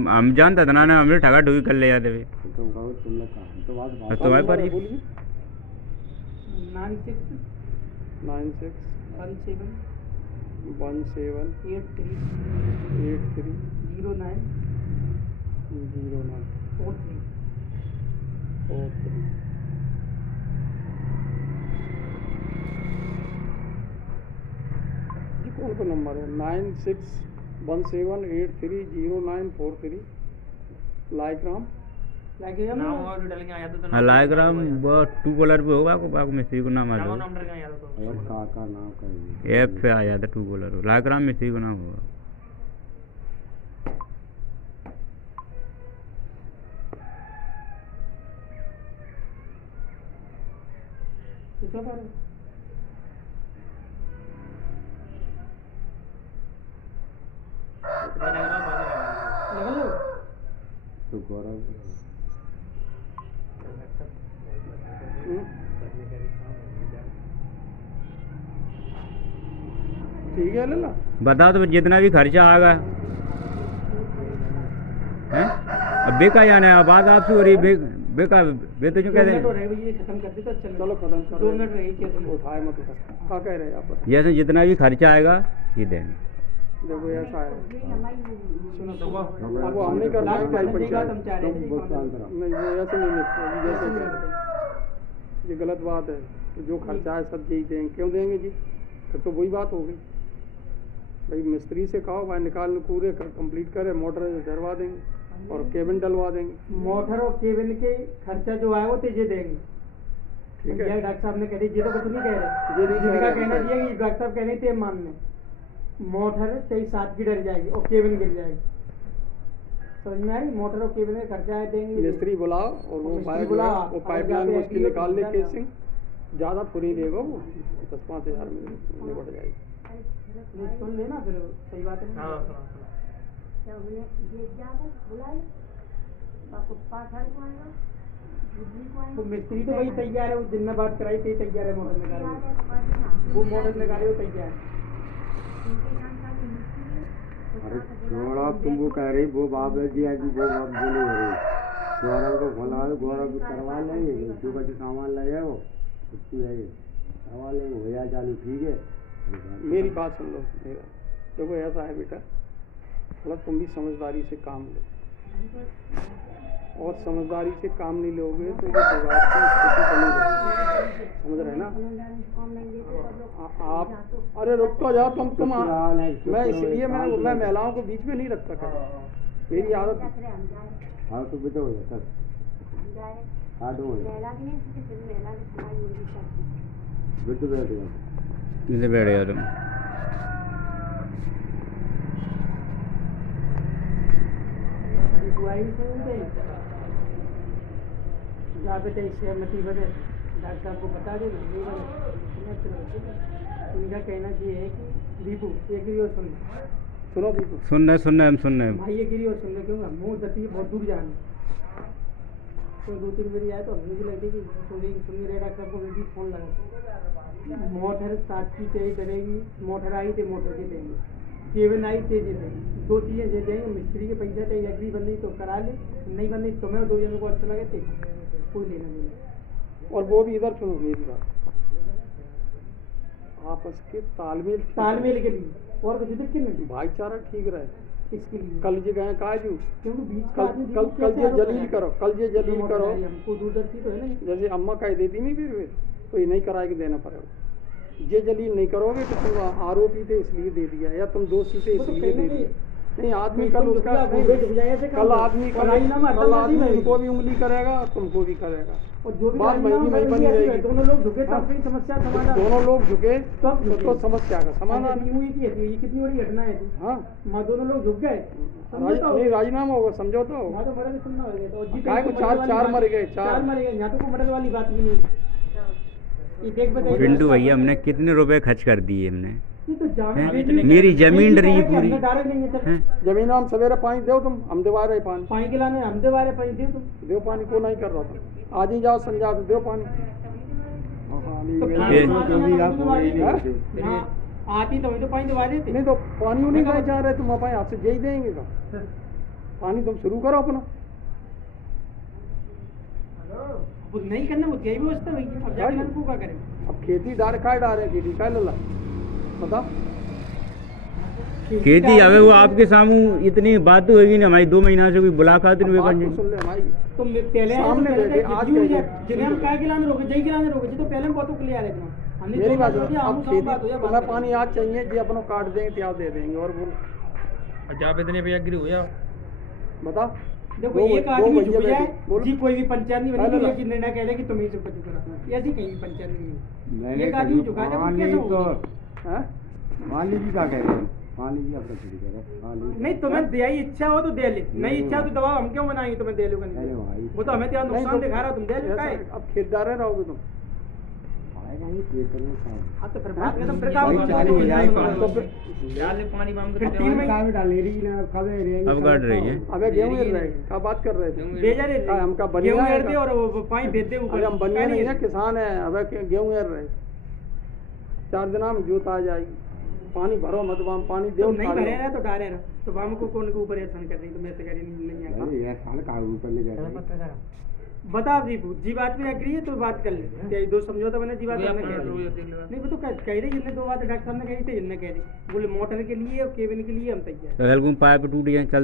हम जानता था ना, हमने ठगा ठुगी कर ले जाते थे। तो कहो तुमने कहा, हम तो बात तुम्हारे नंबर है, परिचित बोलिए। 96 96 17 17 83 83 09 09 43। 43। जी कौन सा नंबर है? 9617830943 लाइक्राम। हाँ लाइग्राम वो 2 कॉलर पे होगा, आपको मिस्त्री को नाम आ जाओ, और का नाम करेंगे। ऐप पे आ जाता 2 कॉलर, लाइग्राम मिस्त्री को नाम होगा। तो गौरव ठीक है लला। बताओ तो जितना भी खर्चा आएगा हैं, अब बेका जाना है, बात आपसे हो रही है, बेका बे तो जो कहते हैं खत्म कर दे तो चलो। चलो खत्म कर 2 मिनट रही कैसे उठाए मत उठा। क्या कह रहे हैं आप बताओ। जैसे जितना भी खर्चा आएगा ये देंगे। देखो ऐसा है, सुनो अब वो हम नहीं कर पाएंगे चाहे पंचायत। हम चाह रहे नहीं वो ऐसे नहीं निपटेगी जैसे कह रहे हैं। ये गलत बात है, तो जो खर्चा है सब यही देंगे, क्यों देंगे जी? फिर तो वही बात हो गई भाई, मिस्त्री से कहो भाई निकाल पूरे कंप्लीट करे, मोटर डरवा देंगे और केबिन डलवा देंगे। मोटर और केबिन के खर्चा जो आए वो तेजे देंगे। ठीक है, डॉक्टर साहब ने कह दी, ये तो कुछ नहीं कह रहे, ये नहीं कह जिनका रहे। कहना ये कि डॉक्टर साहब कह रहे थे मानने, मोटर 23/7 की डर जाएगी और केबिन गिर जाएगी। समझ में आई? मोटर और केबिन का खर्चा है देंगे। मिस्त्री बुलाओ और वो मिस्त्री पाइप बुलाओ, वो और पाइपलाइन जाके उसकी निकाल ले, जाके केसिंग ज़्यादा थोड़ी लेगा वो, 10-5 हज़ार में निपट जाएगी। सुन लेना फिर, सही बात है ना? वो मिस्त्री तो वही तैयार है, वो जिनने बात कराई थी तैयार है, मोटर निकाले वो मोटर निकाले वो तैयार है। अरे छोड़ा, तुम वो कह रही वो बाबा जी आज वो बाप जी नहीं हो रही, गौरव को खोला दो, गौरव को करवा लेंगे, जो बच्चे सामान ले जाओ छुट्टी है करवा लेंगे, हो जाए चालू, ठीक है। मेरी बात सुन लो, मेरा देखो ऐसा है बेटा, थोड़ा तुम भी समझदारी से काम लो, और समझदारी से काम नहीं लोगे तो ये विवाद की स्थिति बनी रहेगी, समझ रहे ना आप। अरे रुक तो जाओ तुम मैं इसलिए मैं महिलाओं को बीच में नहीं रखता कर, मेरी आदत। हाँ तो बेटा हो जाए हाँ तो बेटू बैठ गया इधर बैठ गया तुम। जहाँ पे सहमति बने डॉक्टर साहब को बता दे, उनका कहना ये है कि दीपू एक गिरी सुनो दीपू सुन रहे हम सुन रहे हैं। भाई ये गिरी और सुन रहे क्यों मुँह दती है बहुत दूर जाना, तो 2-3 बजे आए तो हमने भी लगी कि सुनी रहे डॉक्टर साहब को भी फोन लगा, मोटर 7 की चाहिए डरेगी, मोटर आई तो मोटर दे देंगे, केवन आई ते दे देंगे, 2 चीज़ें दे देंगे, मिस्त्री के पैसा चाहिए, एग्री बन तो करा ले, नहीं बन तुम्हें 2 जनों को अच्छा लगे थे कोई लेना देना। और वो भी इधर सुनो मेरी बात, आपस के तालमेल के लिए और कुछ दिक्कत नहीं, भाईचारा ठीक रहे इसके लिए। कल ये गए काजू क्योंकि बीच कल ये जलील करो, हमको दूरदर्शी तो है ना, जैसे अम्मा कह देती नहीं फिर तो ये नहीं कराए के देना पड़ेगा, ये जलील नहीं करोगे तो तुम आरोपी थे इसलिए दे दिया, या तुम दोषी थे इसलिए दे दिया। नहीं आदमी कल उसका कल आदमी उनको भी उंगली करेगा तुमको भी करेगा, और जो भी बात नहीं बनी रहेगी, दोनों लोग झुके तब फिर समस्या समाधान, दोनों लोग झुके तब तो समस्या का समाधान हुई की है। ये कितनी बड़ी घटना है। हाँ दोनों लोग झुक गए, नहीं राजीनामा होगा, समझौता होगा, तो मरे सुनना होगा, चार मर गए, यहाँ तो कोई मरने वाली बात भी नहीं। पिंटू भैया हमने कितने रुपए खर्च कर दिए हमने, तो मेरी जमीन रही पूरी, जमीन हम सवेरे पानी दो तुम, हम दिवा रहे पानी के लाने, हम दिवा रहे पानी दे तुम, दो पानी को नहीं कर रहा था, आज ही जाओ संजा तो दो पानी आती तो पानी दिवा देते, नहीं तो पानी नहीं देना चाह रहे तुम, आप हाथ से यही देंगे का पानी, तुम शुरू करो अपना, वो नहीं करना, वो यही व्यवस्था हुई है, अब जाके को क्या करें, अब खेती डारे खेती का लला बता खेती अबे वो आपके सामू इतनी बात होगी ना, हमारी 2 महीना से कोई मुलाकात नहीं हुई, सुन ले भाई तुम पहले सामने बैठे आज जिन्हें हम काय गिलाने रोके जय गिलाने रोके जी, तो पहले हम बहुत क्लियर है इतना, हमने मेरी बात अब खेती तुम्हें पानी आज चाहिए जी, अपनों काट देंगे त्याग दे देंगे, और वो जहाँ पे इतने भैया गिरी हो जाओ बता देखो एक आदमी झुक जाए जी, कोई भी पंचायत नहीं बनी तो ये निर्णय कह दे कि तुम्हें से कुछ करना, ऐसी कहीं पंचायत नहीं, एक आदमी झुका दे वो कैसे होगा। हैं मान लीजिए क्या कह रहे हैं, मान लीजिए अपना छुट्टी कह रहे हैं, नहीं तुम्हें दे इच्छा हो तो दे ले, नहीं इच्छा तो दबाव हम क्यों बनाएंगे तुम्हें दे लो, वो तो हमें त्याग नुकसान दिखा रहा, तुम दे लो काय, अब खरीदार रहोगे तुम, हाँ तो फिर बात खत्म, फिर काम अब काट रही है, अबे गेहूं गिर रहे क्या बात कर रहे थे, भेजा रे हम का बनिया है और पानी भेज दे, हम बनिया नहीं है किसान है, अब गेहूं गिर रहे 4 दिन में जोत आ जाएगी, पानी भरो मत वाम पानी दो, नहीं भरेगा तो डाले रहा, तो वाम को कौन के ऊपर एहसान कर रही, तो मैं से कह रही नहीं आता एहसान का ऊपर ले जाए, बता दीपू जी बात में एग्री है तो बात कर ले, 2 समझौता बने जी बात हमने कह रही नहीं, वो तो कह रही जितने 2 बातें डॉक्टर साहब ने कही थी, इनने कह रही बोले मोटर के लिए और केबिन के लिए हम तैयार, तो पाइप टूट गया चल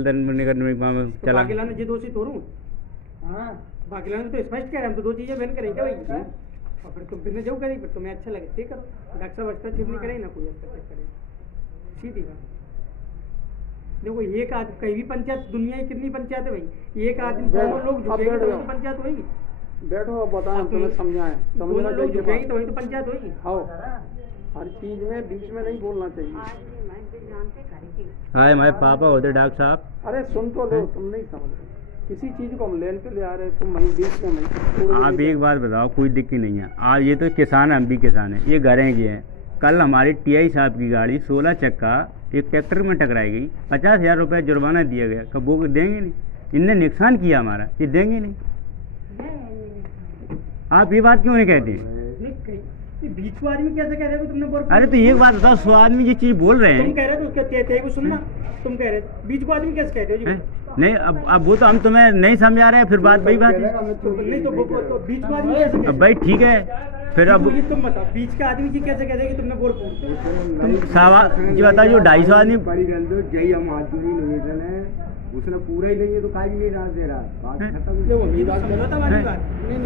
चला बाकीला ने जी दोषी थोड़ू, हाँ बाकीला ने तो स्पष्ट कह रहे हम तो 2 चीजें बहन करेंगे भाई, और फिर तुम फिर जो करी फिर तुम्हें अच्छा लगे ठीक करो, डॉक्टर साहब हस्तक्षेप नहीं करे ना कोई हस्तक्षेप करे, सीधी बात। देखो एक आदमी कहीं भी पंचायत, दुनिया की कितनी पंचायत है भाई, एक आदमी 2 लोग झुकेंगे तो पंचायत होगी, बैठो अब बताएं तुम्हें समझाएं, 2 लोग झुकेंगे तो वही तो पंचायत होगी, आओ हर चीज में बीच में नहीं बोलना चाहिए। हाँ हमारे पापा होते डॉक्टर साहब, अरे सुन तो लो, तुम नहीं समझ रहे, किसी चीज को हम लेन पे ले आ रहे तुम वहीं बीच में नहीं। आप एक बात बताओ, कोई दिक्कत नहीं है, आज ये तो किसान है, हम भी किसान है, ये घरें के हैं, कल हमारी टीआई साहब की गाड़ी 16 चक्का एक ट्रैक्टर में टकराई गई, 50,000 रुपये जुर्माना दिया गया, कब वो देंगे नहीं, इनने नुकसान किया हमारा, ये देंगे नहीं। आप ये बात क्यों नहीं कहते? बीच को आदमी कैसे कह रहे हो तुमने बोल? अरे तो एक बात बताओ, 100 आदमी ये चीज बोल रहे तुम हैं, कह रहे हो तो उसके तेरे को सुनना, तुम कह रहे बीच को आदमी कैसे कहते हो जी? हैं? नहीं अब वो तो हम तुम्हें नहीं समझा रहे हैं, फिर बात वही बात है। नहीं तो बीच को आदमी कैसे कहते? अब भाई ठीक है, फिर अब ये तुम बताओ बीच का आदमी जी कैसे कहते कि तुमने बोल पूछते? तुम ये बताओ, जो 250 आदमी जय हम आदमी निवेदन है, उसने पूरा ही नहीं है तो काहे नहीं रहा दे रहा, बात खत्म। देखो मेरी बात गलत है वाली बात नहीं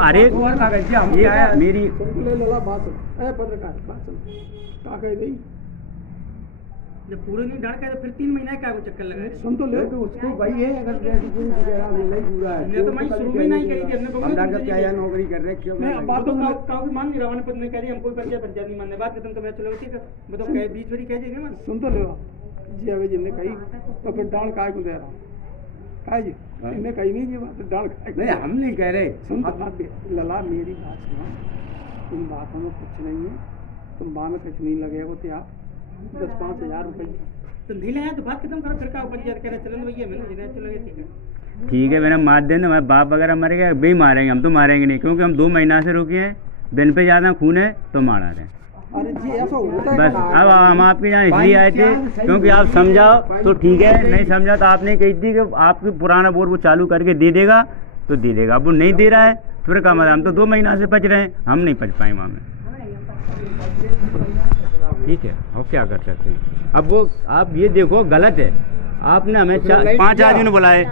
अरे हम ये क्या है मेरी सुन ले लला बात सुन। ए पत्रकार बात सुन, का कह गई जब पूरे नहीं डाल के तो फिर 3 महीना क्या को चक्कर लगाए? सुन तो ले। तो उसको भाई है, अगर जैसे पूरी वगैरह नहीं पूरा है हमने तो मैं शुरू में नहीं करी थी, हमने हम डॉक्टर क्या या नौकरी कर रहे क्यों मैं बात तो काफी मान नहीं रहा, मैंने पत्नी कह रही हम कोई पंचायत नहीं मानने बात खत्म। तो मैं चलो ठीक है, मैं तो कह बीच बड़ी कह देंगे मैं सुन तो ले जी। अभी जिनने कही तो फिर डाल काय को दे रहा काय जी, इनने कही नहीं जी बात, डाल काय नहीं हम नहीं कह रहे। सुन तो बात लला मेरी बात सुनो, इन बातों में कुछ नहीं है, तुम बाद में कुछ नहीं लगेगा तो आप 10-5 हज़ार रुपये तो नहीं लाया तो बात खत्म करो, फिर का पंचायत कहना चलन भैया मैंने जिन्हें चलो ठीक है। ठीक है, मैंने मार देना, हमारे बाप वगैरह मर गया, भी मारेंगे, हम तो मारेंगे नहीं, क्योंकि हम 2 महीना से रुके हैं, बिन पे ज़्यादा खून है तो मारा रहे हैं। अरे जी ऐसा होता है बस अब हम आपके यहाँ इसलिए आए थे क्योंकि आप समझाओ तो ठीक है, नहीं समझा तो आपने कही थी कि आपकी पुराना बोर वो चालू करके दे देगा तो दे देगा, अब वो नहीं दे रहा है तो फिर क्या मतलब, हम तो 2 महीना से बच रहे हैं, हम नहीं बच पाए वहाँ में। ठीक है, और क्या कर सकते हैं। अब वो आप ये देखो गलत है, आपने हमें 5 आदमी ने बुलाए,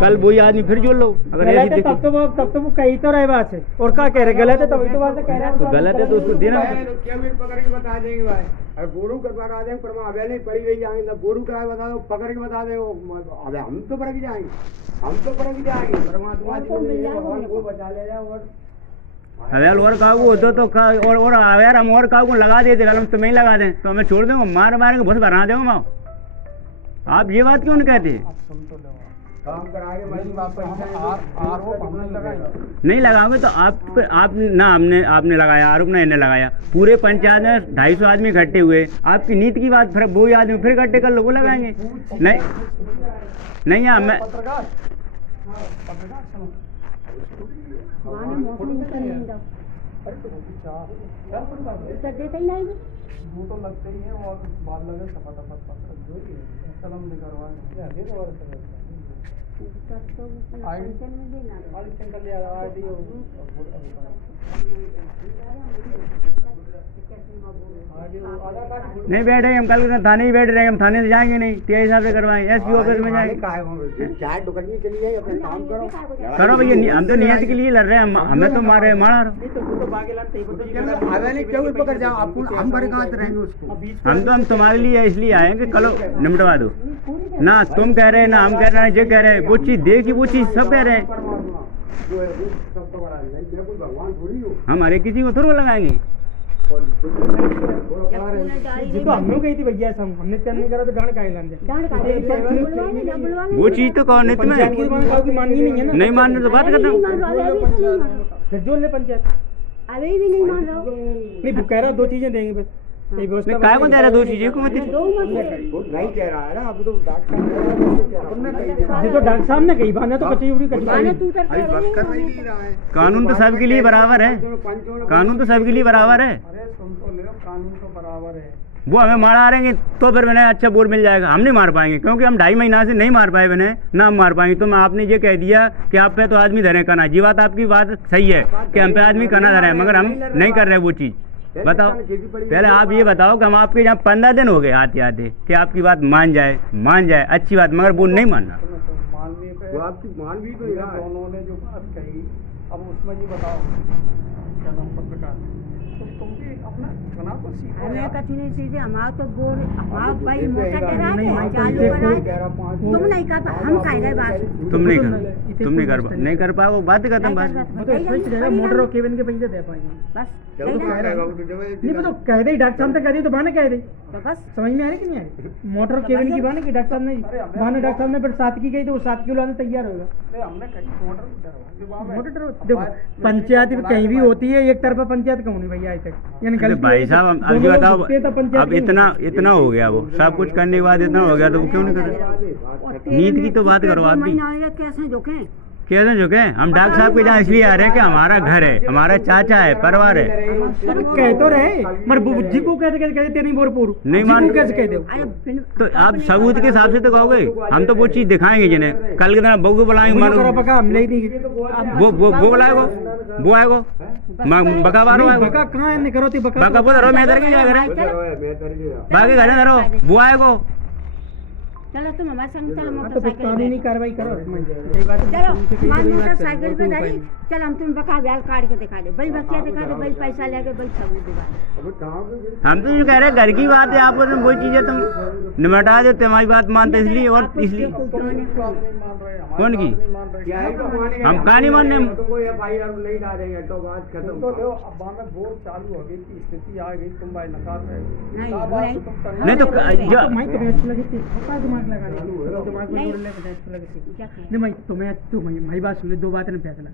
कल वही आदमी फिर जोड़ लो। अगर ऐसी गलत है दिक्कत तब तो वो कही तो रहे बात है, और क्या कह रहे गलत है तभी तो बात कह रहे हैं। तो गलत है तो उसको देना। क्या भी पकड़ के बता देंगे भाई, अगर बोरू करवा देंगे पर अबे नहीं पड़ी रही जाएंगे, तब बोरू कराए बता दो, पकड़ के बता दे, अबे हम तो पकड़ के जाएंगे, हम तो पकड़ के जाएंगे, परमात्मा वो बचा ले जाए। और कागू होता तो और यार हम और कागू लगा देते, हम तो नहीं लगा दें तो हमें छोड़ देंगे, मार मारेंगे, बस बना देंगे माओ। आप ये बात क्यों नहीं कहते? काम कराएंगे भाई आरोप हमने लगाया नहीं लगाओगे तो आप ना आपने लगाया आरोप, ना इन्हें लगाया, पूरे पंचायत में 250 आदमी इकट्ठे हुए, आपकी नीति की बात फिर वही आदमी फिर इकट्ठे कर लो, वो लगाएंगे। नहीं मैं पत्रकार सुनो, अरे तो देता ही नहीं, वो तो लगते ही है, और बाल लगे सफा जो ही कलम नहीं करवाए नहीं बैठेंगे हम, कल थाने ही बैठ रहेंगे, हम थाने से जाएंगे नहीं, तेरे हिसाब से करवाएं, एसपी ऑफिस में जाएंगे। चाय दुकान के लिए अपने काम करो भैया, हम तो नियत के लिए लड़ रहे हैं, हमें तो मारे मारा। क्यों पकड़ जाओ, हम बड़े कहाँ रहेंगे उसको, हम तुम्हारे लिए इसलिए आए हैं कि कलो निपटवा दो ना, तुम कह रहे हैं ना हम कह रहे हैं, जो कह रहे हैं वो चीज़ देखी, वो चीज़ सब कह रहे हैं, हम हरे किसी को थोड़ा लगाएंगे। तो हम लोग गई थी भैया, हमने चल नहीं करा तो डांड का ऐलान दिया। वो चीज़ तो कौन है पंचायत की तुम्हें माननी नहीं है ना, नहीं मानने तो बात करना। फिर जोड़ ले पंचायत। अभी भी नहीं मान रहा हूँ। नहीं वो कह रहा 2 चीजें देंगे बस, ये व्यवस्था काय को दे रहा 2 चीजें को मत नहीं कह रहा है ना, अब तो डॉक्टर ये तो डॉक्टर साहब ने कही बात, तो कचौड़ी माने तू कर कानून तो सबके लिए बराबर है, कानून तो सबके लिए बराबर है। अरे सुन तो ले, कानून तो बराबर है, वो हमें मारा रहेंगे तो फिर मैंने अच्छा बोर मिल जाएगा, हम नहीं मार पाएंगे क्योंकि हम 2.5 महीना से नहीं मार पाए मैंने, ना हम मार पाएंगे। तो मैं आपने ये कह दिया कि आप पे तो आदमी धरे करना, जी बात आपकी बात सही है कि हम पे आदमी करना धरे, मगर हम नहीं कर रहे वो चीज़। बताओ पहले आप ये बताओ कि हम आपके यहाँ 15 दिन हो गए आते आते कि आपकी बात मान जाए अच्छी बात, मगर वो नहीं मानना। मानने पे वो आपकी मान भी तो रहा है। दोनों ने जो बात कही, अब उसमें ये बताओ क्या नाम पत्रकार, तो तुम भी अपना बना को सीखो हमें यार। कथी नहीं सीधे हमारा तो बोर हमारा तो भाई देखो मोटा एक करा आदमी के नहीं चालू मानता, करा कह रहा 5 तुम नहीं कर हम खाए गए बात तुम नहीं कर तुम नहीं कर पाओगे, बात खत्म बात। वो तो स्विच देगा, मोटर और केबिन के पैसे दे पाएंगे। बस चलो सही तो ना? कह रहा हूँ कि जब एक नहीं वो तो कह दे, डॉक्टर साहब ने कह दी तो बहाने कह दे, तो बस समझ में आ रही कि नहीं आ रही? मोटर और केबिन की बहाने की डॉक्टर साहब ने बहाने, डॉक्टर साहब ने फिर 7 की गई तो वो 7 किलो आने तैयार होगा। अरे हमने कहीं मोटर दरवाजे वहाँ में- मोटर देखो पंचायत भी कहीं भी होती है, एक तरफा पंचायत कहूँ नहीं भैया आज तक, यानी अरे गलती भाई होगी तो साहब अब दोनों ये लोग बताओ, झुकते तो पंचायत अब कहीं इतना होती। इतना हो गया, वो सब कुछ करने के बाद इतना हो गया तो वो क्यों नहीं करे? नीत की तो बात करो आप भी। कैसे जोखे कैसे झुके? हम डॉक्टर साहब के यहाँ इसलिए आ रहे हैं कि हमारा घर है, हमारा चाचा है, परिवार है। अरे कह तो रहे, मगर बुज्जी को कहते कहते नहीं बोल पूरू नहीं जी मान- को कैसे कह दो? अरे तो आप सबूत के हिसाब से तो कहोगे, हम तो वो चीज़ दिखाएंगे जिन्हें। कल के दिन बहू को बुलाएंगे, मुझे मानो करो पका हम ले दी वो बुलाएगो, वो आएगो, बका बारो आएगो, बका कहाँ है? नहीं करो ती बका बका वो धरो, मैं इधर के क्या करे, बाकी घर धरो, वो आएगो। चलो तुम हमारे संग चलो तो फिर मोटरसाइकिल कानूनी पे। कार्रवाई करो। यही बात है, चलो तुमसे कही मान तो यही बात मोटरसाइकिल करो, पे कोई धरी, उपाय नहीं। चल हम तुम बका ब्याल काट के दिखा दे, भाई बकिया दिखा दे, भाई पैसा लेके भाई सबूत दिखा दे। हम तो यूँ कह रहे हैं, घर की बात है, आप उसमें वही चीज़ें तुम निमटा देते, हमारी बात मानते इसलिए, और इसलिए बात नहीं मान रहे, हमारी कौन की? बात नहीं मान रहे। क्या है तो मानेंगे, हम कहाँ नहीं मानने? तुमको FIR नहीं डालेंगे तो बात तुम खत्म। तो लो, अब वहाँ में बोर चालू हो गई की स्थिति आ गई, तुम भाई नकार रहे हो। नहीं, क्या बात नहीं। तुम करना- नहीं तो तो मैं तुम्हें अच्छी लगी थी, पक्का दिमाग लगा रही थी, दिमाग में नहीं। बोलने में अच्छी लगी थी। क्या कहें? नहीं मैं तुम्हें मेरी बात सुन लो, 2 बातें नहीं फैसला।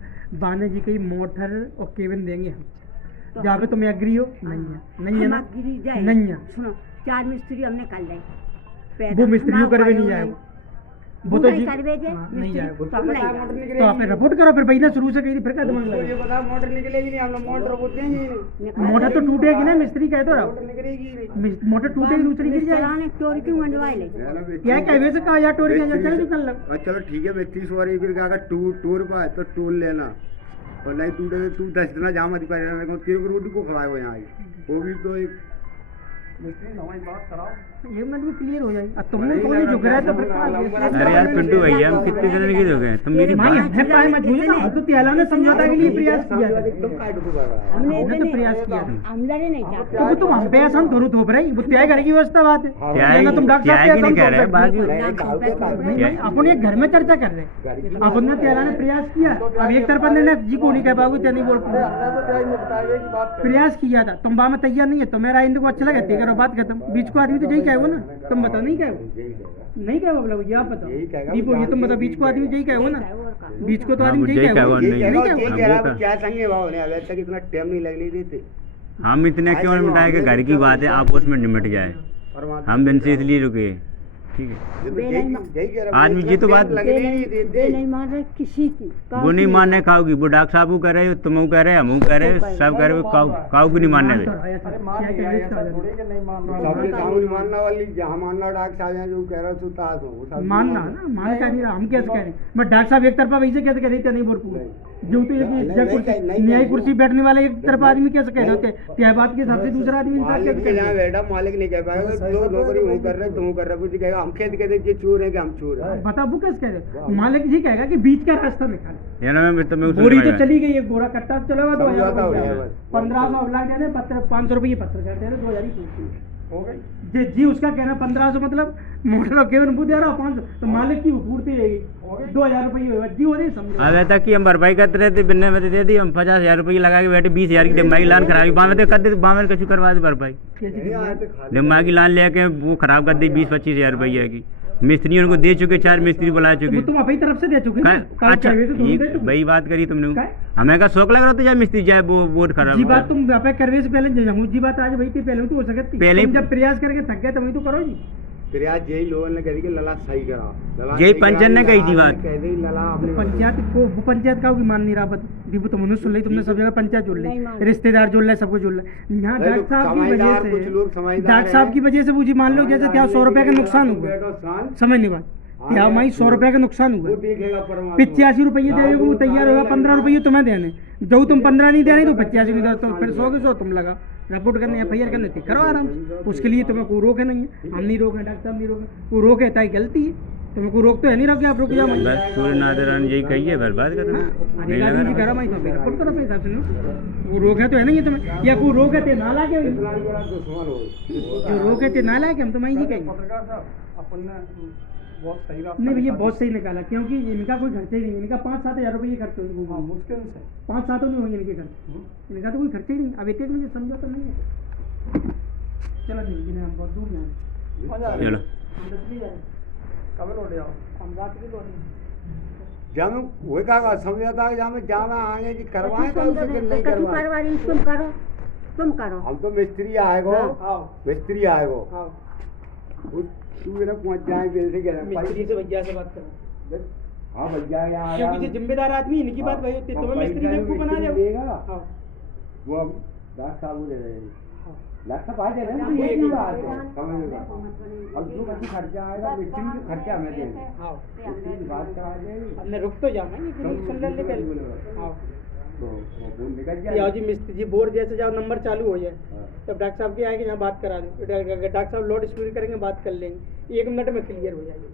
बाने जी की मोटर और केबिन देंगे हम, तो जहाँ पे तुम्हें एग्री हो। नहीं है, नहीं है ना? हम गिरी जाए। नहीं है। सुनो 4 मिस्त्री हमने कर ले, वो मिस्त्रियों करवे नहीं जाए, वो तो जी करवे जे हाँ, नहीं जाए वो। तो हम नहीं जाए। तो आपने रिपोर्ट करो, फिर भाई ने शुरू से कही थी, फिर क्या दिमाग ये लगा? बता मोटर निकलेगी नहीं, हम लोग मोटर वो देंगे ही नहीं। मोटर तो टूटेगी ना, मिस्त्री कह तो रहा मोटर निकलेगी ही नहीं। मोटर टूटेगी, दूसरी गिर जाएगी। मिस्त्राने चोरी क्यों मंडवाए ले? क्या कहवे से कहा यार टोरी का चल कर लो। चलो ठीक है, 32 सवारी फिर अगर टूर पाए तो टोल लेना, और नहीं टूटे तो तू 10 दिन जहाँ मत पाए, तेरे को रोटी को खड़ाए हो यहाँ आई, वो भी तो एक मिस्त्री हमारी बात कराओ। 1 मिनट में क्लियर हो जाएगी। अब तुमने कौन झुक रहा है तो फिर अरे यार पिंटू भैया, हम कितने दिन की हो गए, तुम मेरी माँ बात है पाए मत भूलिए ना, हम तो त्याला ने समझौता के लिए प्रयास किया था। एकदम काट कर रहा है। हमने हमने तो इतने प्रयास किया था। हम लड़े नहीं चाहते। तो वो तुम हम पे आसान थोड़ी थोप रही, वो त्याग घर की व्यवस्था बात है। क्या है ना तुम डॉक्टर क्या साहब है के कि नहीं कम कह रहे हैं, बाकी नहीं, अपन ये घर में चर्चा कर रहे हैं। अपन ने त्याला ने प्रयास किया, अब एक तरफा निर्णय जी को नहीं कह पाओगे, क्या नहीं बोल अरे हमने तो क्या ही निपटाए की बात करी। प्रयास किया था, तुम बा में तैयार नहीं है तो मेरा इंदु को अच्छा लगा, ठीक है बात खत्म। बीच को आदमी तो यही कहो ना, तुम बताओ नहीं कहो, नहीं कहो बोला भैया, आप बताओ यही कहेगा। दीपो ये तुम बताओ, बीच को आदमी यही कहो ना, बीच को तो हाँ, आदमी वो यही यही कहो कहो, नहीं नहीं, कहो। ये कह रहा है, क्या संगे भाव ने अभी तक इतना टाइम नहीं लगने देते। हम इतने क्यों निपटाए कि घर की बात है, आप उसमें निमट जाए। हम दिन से इसलिए रुके, ठीक है। आदमी जी तो बात- दे नहीं मान रहे किसी की। वो नहीं मानने खाओगी, वो डॉक्टर साहब को कह रहे हो, तुम कह रहे हम कह रहे सब कह रहे काऊ की नहीं मानने में। अरे मान लिया, ऐसा थोड़ी कि नहीं मान रहा। सबके सामने मानना वाली जहाँ मानना डॉक्टर साहब हैं जो कह रहा तू ताज हो वो सब मानना ना, मान का नहीं रहा, हम कैसे कह रहे हैं? मैं डॉक्टर साहब एक तरफा वैसे कैसे कह देते नहीं बोल पूरे जो तो एक न्याय कुर्सी बैठने वाले एक तरफा आदमी कैसे कह देते, क्या बात के हिसाब से दूसरा आदमी इंसाफ मालिक कैसे के कह जहाँ देता? बैठा मालिक नहीं कह पाएगा, जो नौकरी वो कर रहे तुम कर रहे कुछ कहेगा हम खेत कहते कि चोर है कि हम चोर है। बताओ वो कैसे कह रहे? मालिक जी कहेगा कि बीच का रास्ता निकाले। ये ना मैं तुम्हें उस- बोरी तो चली गई, एक बोरा कट्टा चलेगा समझौता हो 2000 गया रुपया, बस। 1500 अब लग जाने, 500 रुपये पत्र करते हैं, 2000 ही पूछती है। हो गई। जी उसका कहना 1500 मतलब मोटर केवल वो दे रहा 500, तो मालिक की वो पूर्ति रहेगी 2000 रुपये होगा जी, वो नहीं समझ अब ऐसा कि हम भरपाई करते रहते, बिन्ने में तो दे दी, हम 50,000 रुपये लगा के बैठे, 20,000 की दिमागी लान खराब बामे तो कर देते, बामे कछु करवा दी भरपाई, दिमागी लान लेके वो खराब कर दी 20-25,000 रुपये की। मिस्त्रियों को दे चुके, 4 मिस्त्री बुला तो चुके। वो तुम अपनी तरफ से दे चुके हैं, काम अच्छा चाहिए तो तुम दे चुके। वही बात करी तुमने, काय? हमें का शौक लग रहा था जब मिस्त्री जाए वो बोर्ड खराब जी होता। बात तुम व्यापार करवे से पहले जी बात आज भाई थी, पहले तो हो सकती पहले- तुम जब प्रयास करके थक गए तो वही तो करो जी। फिर आज यही लोगों ने कही कि लला सही करा, लला यही सही करा, पंचन ने कही थी लला बात। कह दी लला तो अपने पंचायत को वो पंचायत का होगी मान नहीं रहा बता दीपू, तुमने सुन ली, तुमने सब जगह पंचायत जोड़ नहीं ली, मान। रिश्तेदार जोड़ रहे, सबको जोड़ रहे। यहाँ नहीं तो डॉक्टर साहब की वजह समझदार, कुछ लोग से समझदार डॉक्टर साहब हैं। की वजह से मुझे मान लो जैसे क्या 100 रुपये का नुकसान हुआ, बैठो शांत, समझ नहीं बात क्या माई 100 रुपये का नुकसान वो हुआ, देखेगा परमात्मा। 85 रुपये देने को वो तैयार होगा, 15 रुपये तुम्हें देने, जो तुम 15 नहीं दे रही तो 85 नहीं दे, तो फिर 100 के 100 तुम लगा रिपोर्ट करने FIR करने थी, करो आराम से, उसके लिए तुम्हें कोई रोके नहीं है, हम नहीं रोके, डॉक्टर साहब नहीं रोके, वो रोके ताई गलती है, तुम्हें कोई रोक तो है नहीं, रहो कि आप रुक जाओ मैं बस पूरे नादरान यही कहिए, बर्बाद कर अनेक आदमी करा मैं तो रिपोर्ट करो अपने हिसाब से ना, वो रोके तो है नहीं है तुम्हें, या कोई रोके थे ना लाके, इतना बड़ा दुश्मन हो जो रोके थे ना लाके हम तो मैं ही कहेंगे। पत्रकार साहब अपन ने बहुत सही रास्ता नहीं भैया निकाला। बहुत सही निकाला, क्योंकि इनका कोई खर्चा ही नहीं, इनका 5-7 हज़ार रुपये खर्च होंगे, हाँ मुश्किल से 5-7 नहीं होंगे इनके खर्च, इनका तो कोई खर्चा ही नहीं। अब एक मुझे समझा तो नहीं है। चलो नहीं हम बहुत दूर जाए, मजा चलो हम 10 भी जाए, कब लौट जाओ हम रात के लौटेंगे। जब वही कहा समझौता जहाँ जाना आगे जी करवाएं तो तुम उसी दिन नहीं तो करवाएं। परवारी तुम करो हम तो मिस्त्री आएगो, आओ मिस्त्री आएगो, आओ तू मेरा पहुँच जाए बिल से क्या मिस्त्री से भैया से बात करो, हाँ भैया यहाँ क्योंकि जो जिम्मेदार आदमी इनकी बात भाई होती है, तुम्हें मिस्त्री बेवकूफ बना जाओ। देगा हाँ वो हम 10 साल दे रहे हैं, हाँ 10 साल पाए दे रहे हैं, ये की बात है समझेगा। अब जो बच्ची खर्चा आएगा मिस्त्री का खर्चा हमें देंगे, हाँ मिस्त्री की बात करा देंगे हमने रुक तो जाना है, इतनी सुन ले पहले। हाँ तो वो फोन निकल कि आओ जाए। जी मिस्त्री जी बोर्ड जैसे जाओ नंबर चालू हो जाए, हाँ। तब डॉक्टर साहब के आएंगे यहाँ बात करा दें, डॉक्टर साहब लाउड स्पीकर करेंगे, बात कर लेंगे, 1 मिनट में क्लियर हो जाएगी।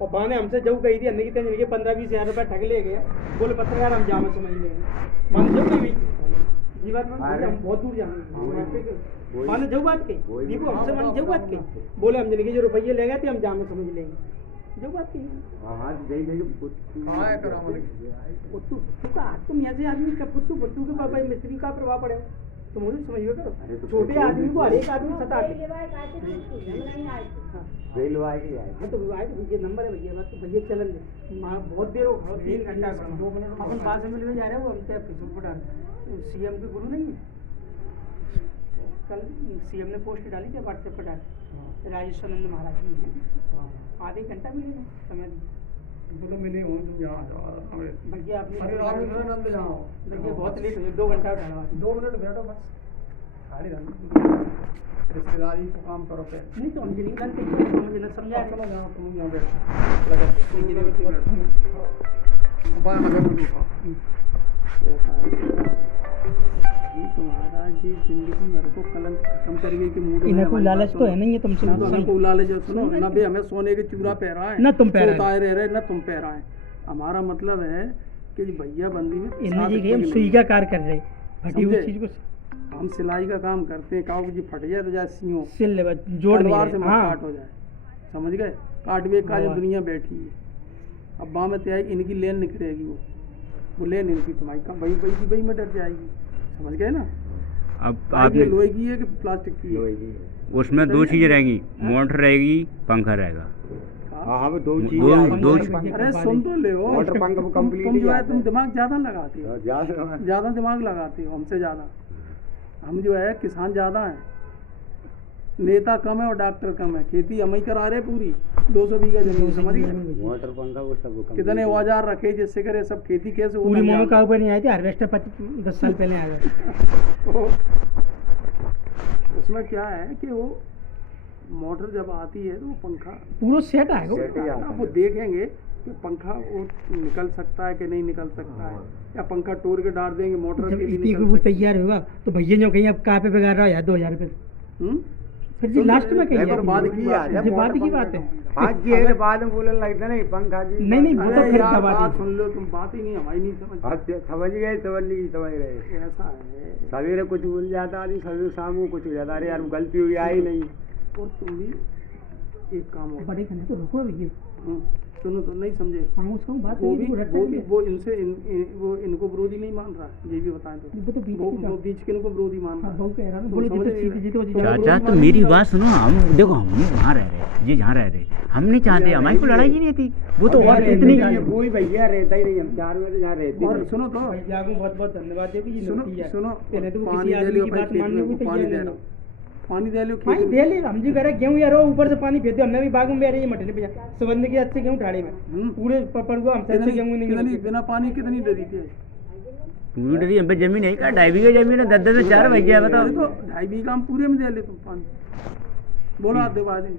और बहाने हमसे जब गई थी अन्य की तेज 15-20 हज़ार रुपये ठग ले गए, बोले पत्रकार हम जामे समझ लेंगे, मान जो कही जी बात मान अरे। हम बहुत दूर जाएंगे, वही। माने जो बात कही वही। दीपू हमसे मान जो बात कही, बोले हम जिंदगी जो रुपये ले गए थे हम जामे समझ लेंगे, जो बात कही। हाँ दे देंगे हाँ है करा मैंने पुत्तू पुत्तू तुम ऐसे आदमी का पुत्तू पुत्तू के पापा मिस्त्री का प्रभाव पड़े, तुम मुझे समझिए अरे करो, तो छोटे पुत्तू आदमी को हर एक आदमी सताते। बिल आएगी आएगी। हाँ तो आए तो भैया नंबर है भैया, बस तो भैया चलन दे माँ बहुत देर हो गई, 3 घंटा 2 मिनट अपन पास में मिलने जा रहे हैं, वो हम क्या फेसबुक पर डाल सीएम के गुरु नहीं है, कल सीएम ने पोस्ट डाली थी व्हाट्सएप पर डाली, राजेश्वरानंद महाराज जी हैं, आधे घंटा मिलेगा समय दी। बोलो मैंने हूँ तुम यहाँ आ जाओ भैया आपने अरे रामेश्वरानंद यहाँ आओ भैया बहुत लेट हो गया, 2 घंटा उठाना 2 मिनट बैठो बस खाली रहना रिश्तेदारी को काम करो पहले नहीं तो हम जिन्हें जानते हैं, हम जिन्हें समझा चलो यहाँ तुम यहाँ बैठो बाहर मगर में देखो तुम्हारा जी जिंदगी मेरे को कलंक खत्म करेगी कि मूड इन्हें कोई लालच तो है नहीं है तुमसे, ना तो हमें कोई लालच है, सुनो ना भी हमें सोने के चूरा पहरा है ना तुम पहरा है। सोताए रह रहे ना तुम पहरा है। हमारा मतलब है कि भैया बंदी में इन्हें जी साथ कि हम कोई सुई नहीं। का कार्य कर रहे, फटी हुई समझे? चीज को हम सिलाई का काम करते हैं, काऊ जी फट जाए तो जाए सियों सिल ले बस, जोड़ नहीं तलवार से रहे। मत हाँ काट हो जाए, समझ गए। काट वे का जो हाँ। दुनिया बैठी है, अब बाँ में त्याई इनकी लेन निकलेगी, वो लेन इनकी तुम्हारी कम वही वही की वही में डर जाएगी, समझ गए ना। अब ये आपने लोहे की है कि प्लास्टिक की है? उसमें 2 चीज़ें रहेंगी, मोटर रहेगी, पंखा रहेगा। हाँ हाँ वो 2 चीज़ दो- आएगी। दो- अरे सुन तो ले हो, मोटर पंख वो complete तुम जो ही है आता तुम है। दिमाग ज़्यादा लगाते हो, ज्यादा ज़्यादा दिमाग लगाते हो हमसे ज़्यादा। हम जो है किसान ज़्यादा हैं, नेता कम है और डॉक्टर कम है। खेती हम ही करा रहे पूरी 200 बीघा जमीन, समझ गए। मोटर पंखा वो सब complete कितने है। औजार रखे जिससे करे सब खेती कैसे पूरी होगा मुँह में जान। कागज नहीं आए थे, हार्वेस्टर 10 साल पहले आया था। तो उसमें क्या है कि वो मोटर जब आती है तो वो पंखा पूरा सेट आएगा वो। सेट ही आता अब वो है। देखेंगे कि पंखा वो निकल सकता है कि नहीं निकल सकता है, या पंखा तोड़ के डाल देंगे मोटर जब के लिए इतनी निकल वो सकता है। तैयार होगा तो भैया जो कहीं अब कहाँ पे बिगाड़ रहा है यार 2000 रुपये, हम्म? फिर जी लास्ट में कहीं लेबर बाद की बात है, ये बात की बात है। आज जी है बाद में बोलने लगता नहीं पंखा जी नहीं, नहीं, वो तो अरे फिर यार दबा बात दी। सुन लो, तुम बात ही नहीं हमारी नहीं समझ। आज समझ गए समझ रहे। ऐसा है सवेरे कुछ बोल जाता आदमी, सवेरे शाम को कुछ हो जाता, अरे यार वो गलती हुई आई नहीं। और तुम भी एक काम हो, बड़े खाने तो रुको भैया, सुनो तो नहीं समझे। हाँ उसको बात वो करेंगे, भी वो रट्टा वो नहीं भी है। वो इनसे वो इनको विरोधी नहीं मान रहा, ये भी बताएं तो। वो तो बीच की वो बात। बीच के इनको विरोधी मान हाँ रहा बहु कह रहा हूँ, तुम बोले समझ जितना नहीं सीधी जीतो रहे। जीतो। चाचा तो मेरी बात सुनो, हम देखो हम वहाँ रह रहे, ये जहाँ रह रहे, हम नहीं चाहते, हमारी कोई लड़ाई ही नहीं थी, वो तो और इतनी कोई भैया रहता ही नहीं, हम 4 में तो जहाँ रहते और नहीं। सुनो तो भैया को बहुत बहुत धन्यवाद दे कि ये सुनो नौकरी है। सुनो पहले तो वो पानी किसी दे आदमी लियो की भाई बात खेत मानने में, को पानी तैयार दे नहीं रहा है। हूँ, पानी दे लियो भाई खेत दे ले, हम जी कह रहे गेहूं यार ऊपर से पानी फेंक दो, हमने भी बागों में रही मटने पे सुगंध के अच्छे गेहूं ठाड़े में पूरे पड़ गो, हमसे अच्छे गेहूं नहीं कितनी निकलते। बिना पानी कितनी डरी थी। पूरी डरी हम पे जमीन है का 2.5 बीघा जमीन है, 10 से 4 भैया बताओ। अरे तो 2.5 बीघा हम पूरे में दे ले तुम पानी, बोलो आते बाजी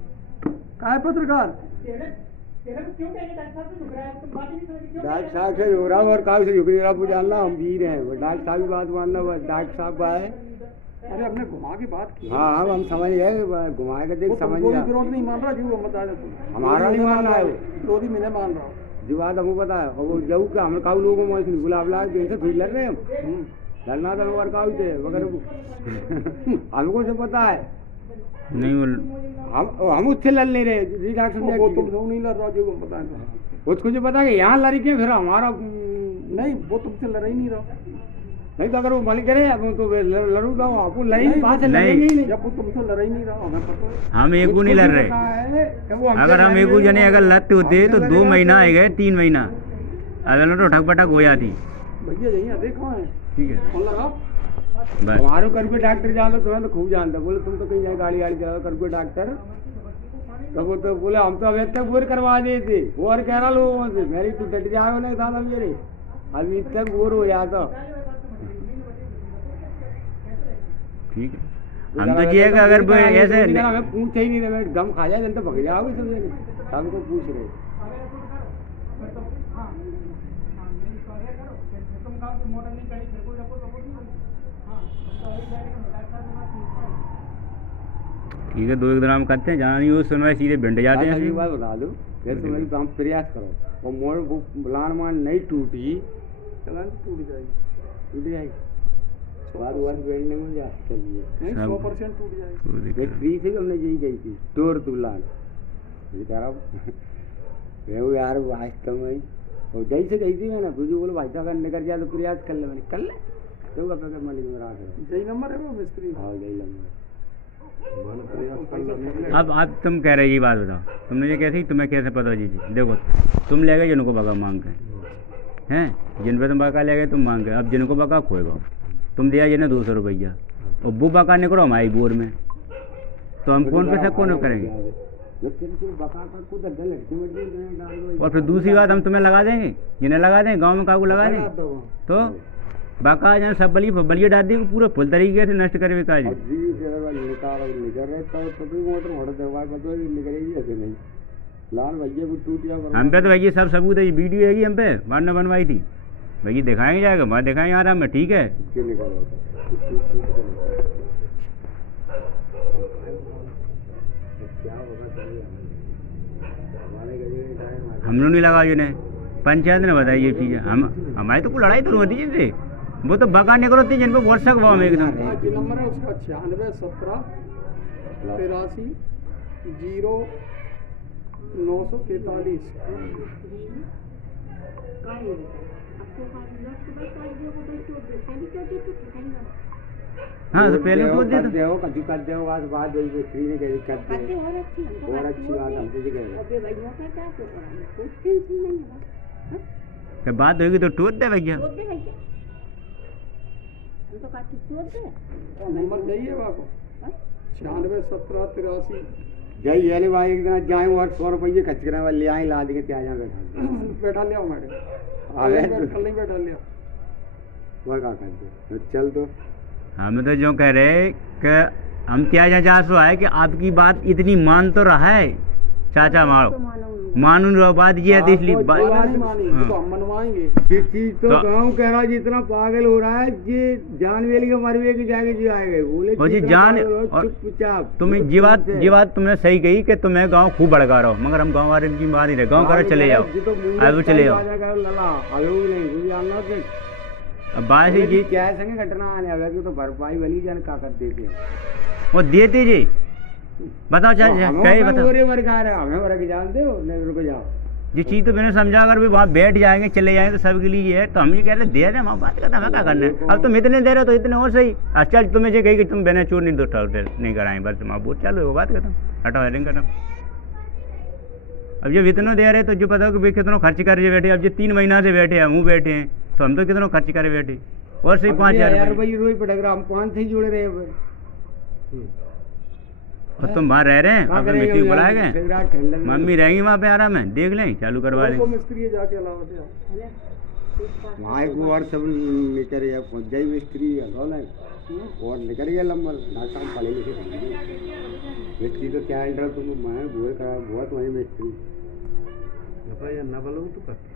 का है पत्रकार। तेरे को क्यों कहेंगे डॉक्टर साहब से झुक रहा है, तुम बात ही नहीं समझते क्यों डॉक्टर साहब से हो रहा और काउ से झुकने रहा जानना, हम वीर हैं। वो डॉक्टर साहब की बात मानना, बस डॉक्टर साहब का है। अरे हमने घुमा की बात की, हाँ हाँ हम समझ गए, घुमाए के देख समझ कोई गया। विरोध नहीं मान रहा जी, वो बता दे तुम। हमारा नहीं मानना है वो। विरोधी मैंने मान रहा हूँ। जो बात हमको पता है, और वो जब का हम काउ लोगों में गुलाब लाल तो इनसे थोड़ी लड़ रहे हैं हम। लड़ना तो और काउ थे मगर हमको से पता है नहीं हम उससे लड़ नहीं रहे जी डॉक्टर साहब वो तुमसे नहीं लड़ रहा जो तुम पता है उसको जो पता है कि यहाँ लड़ी के फिर हमारा नहीं वो तुमसे लड़ ही नहीं रहा नहीं तो अगर वो मल करे अब तो लड़ूंगा आपको लड़ी नहीं। बात से लड़ेंगे ही नहीं जब वो तुमसे लड़ ही नहीं रहा हमें पता है हम एकू नहीं लड़ रहे। अगर हम एकू जने अगर लड़ते होते तो 2 महीना आ गए 3 महीना अदालत तो ठक पटक हो जाती। भैया यही देखो है ठीक है फोन लगा बस। हमारे करके डॉक्टर जानते तुम्हें तो खूब जानता बोले तुम तो कहीं जाए गाड़ी वाड़ी चला करके डॉक्टर तो वो तो बोले हम तो अभी तक बोर करवा दिए थे वो और कह रहा लोगों से मेरी तू डट जाओ ना दादा मेरे अभी तक बोर हो जाता ठीक है हम तो ये कि अगर ऐसे हमें पूछ ही नहीं रहे गम खा जाए तो भग जाओगे सब हमको पूछ रहे ठीक है 2-1 दिन हम करते हैं जाना नहीं हो सुनवाई सीधे भिंड जाते हैं एक बात बता दो जैसे मेरी हम प्रयास करो और मोड़ वो लान मान नहीं टूटी चलान टूट जाएगी टूट जाएगी बाद वन बेचने में जा चलिए नहीं सब- 100% टूट जाएगी एक फ्री से हमने यही गई थी टोर तुलान ये कह रहा हूँ वो यार वास्तव में और जैसे गई थी मैंने बुझू बोलो भाई साहब निकल जाए तो प्रयास कर ले मैंने कर ले तो अपने मंडी में रहा करो यही नंबर है वो मिस्त्री हाँ यही लंबा अब तुम कह रहे ये बात बताओ तुमने ये कैसी तुम्हें कैसे पता जी जी देखो तुम ले गए जिनको बका मांग के हैं जिन पे तुम बका ले गए तुम मांग के अब जिनको बका खोएगा तुम दिया जिन्हें 200 रुपया और वो बका निकलो हमारी बोर में तो हम कौन पे कौन करेंगे और फिर दूसरी बात हम तुम्हें लगा देंगे जिन्हें लगा देंगे गांव में काकू लगा दें तो बाका जहाँ सब बलिए डाल दी पूरा फुल तरीके से नष्ट करे काज हम पे तो भैया सब सबूत है ये वीडियो है हम पे वरना बनवाई थी भैया दिखाएंगे जाएगा वहाँ दिखाएंगे आराम में ठीक है हम लोग नहीं लगा जिन्हें पंचायत ने बताई ये चीज़ हम हमारी तो कोई लड़ाई तो होती जिनसे वो तो बगा निकल होती जिन पर व्हाट्सएप हुआ एकदम जो नंबर है उसका 96 17 83 0 943 हाँ तो पहले तो दे दो देहो कभी कर देहो आज बात हुई मिस्त्री ने कह कर दे और अच्छी बात हम तुझे कह रहे तो बात होगी तो टूट दे भैया नंबर चाहिए बाबू 96 17 83 जय ये भाई एक दिन जाए और 100 रुपये खचकरा वाले ले आए ला देंगे त्या जा बैठा लिया मैडम आ गए कल नहीं बैठा लिया और क्या कर दे चल तो हम तो जो कह रहे कि हम क्या चाचा आए कि आपकी बात इतनी मान तो रहा है चाचा मारो मानून रहो बात ये है इसलिए नहीं मानी तो हम मनवाएंगे ये चीज तो गाँव कह रहा है जितना पागल हो रहा है ये जानवेली के मरवे की जाके जो आएंगे बोले और जी जान और चुपचाप तुम ये बात तुमने सही कही कि तुम्हें गांव खूब भड़का रहो मगर हम गांव वाले की बात नहीं रहे गांव कर चले जाओ अब चले जाओ अब बात है जी क्या संगे घटना आने आवे तो भरपाई वाली जान का कर देते हैं वो देते जी बताओ चाचा कहे बताओ हमें वर्ग जान दो रुक जाओ ये चीज़ तो मैंने समझा अगर भी वहाँ बैठ जाएंगे चले जाएंगे तो सबके लिए ये है तो हम ये कह रहे दे रहे हम बात करते हमें क्या करना है अब तुम इतने दे रहे हो तो इतने और सही अच्छा तुम्हें ये कही कि तुम बेने चोर नहीं दो नहीं कराएं बस तुम बहुत चालू है वो बात करता हूँ हटाओ हेडिंग करना अब जब इतना दे रहे तो जो पता हो कि भाई कितना खर्च कर रहे बैठे अब जो 3 महीना से बैठे हम बैठे हैं तो हम तो कितना खर्च करे बैठे और सही 5,000 रुपये रोज पड़ेगा हम 5 से जुड़े रहे और तुम वहाँ रह रहे हैं अब मिस्त्री बुलाए गए मम्मी रहेंगी वहाँ पे आराम है देख लें चालू करवा दें मिस्त्री जाके अलावा वहाँ एक और सब निकल गया जय मिस्त्री और निकल गया लंबा नाश्ता हम पढ़े लिखे मिस्त्री तो क्या इंटर तुम मैं बुए का बहुत वही मिस्त्री नवला तो करते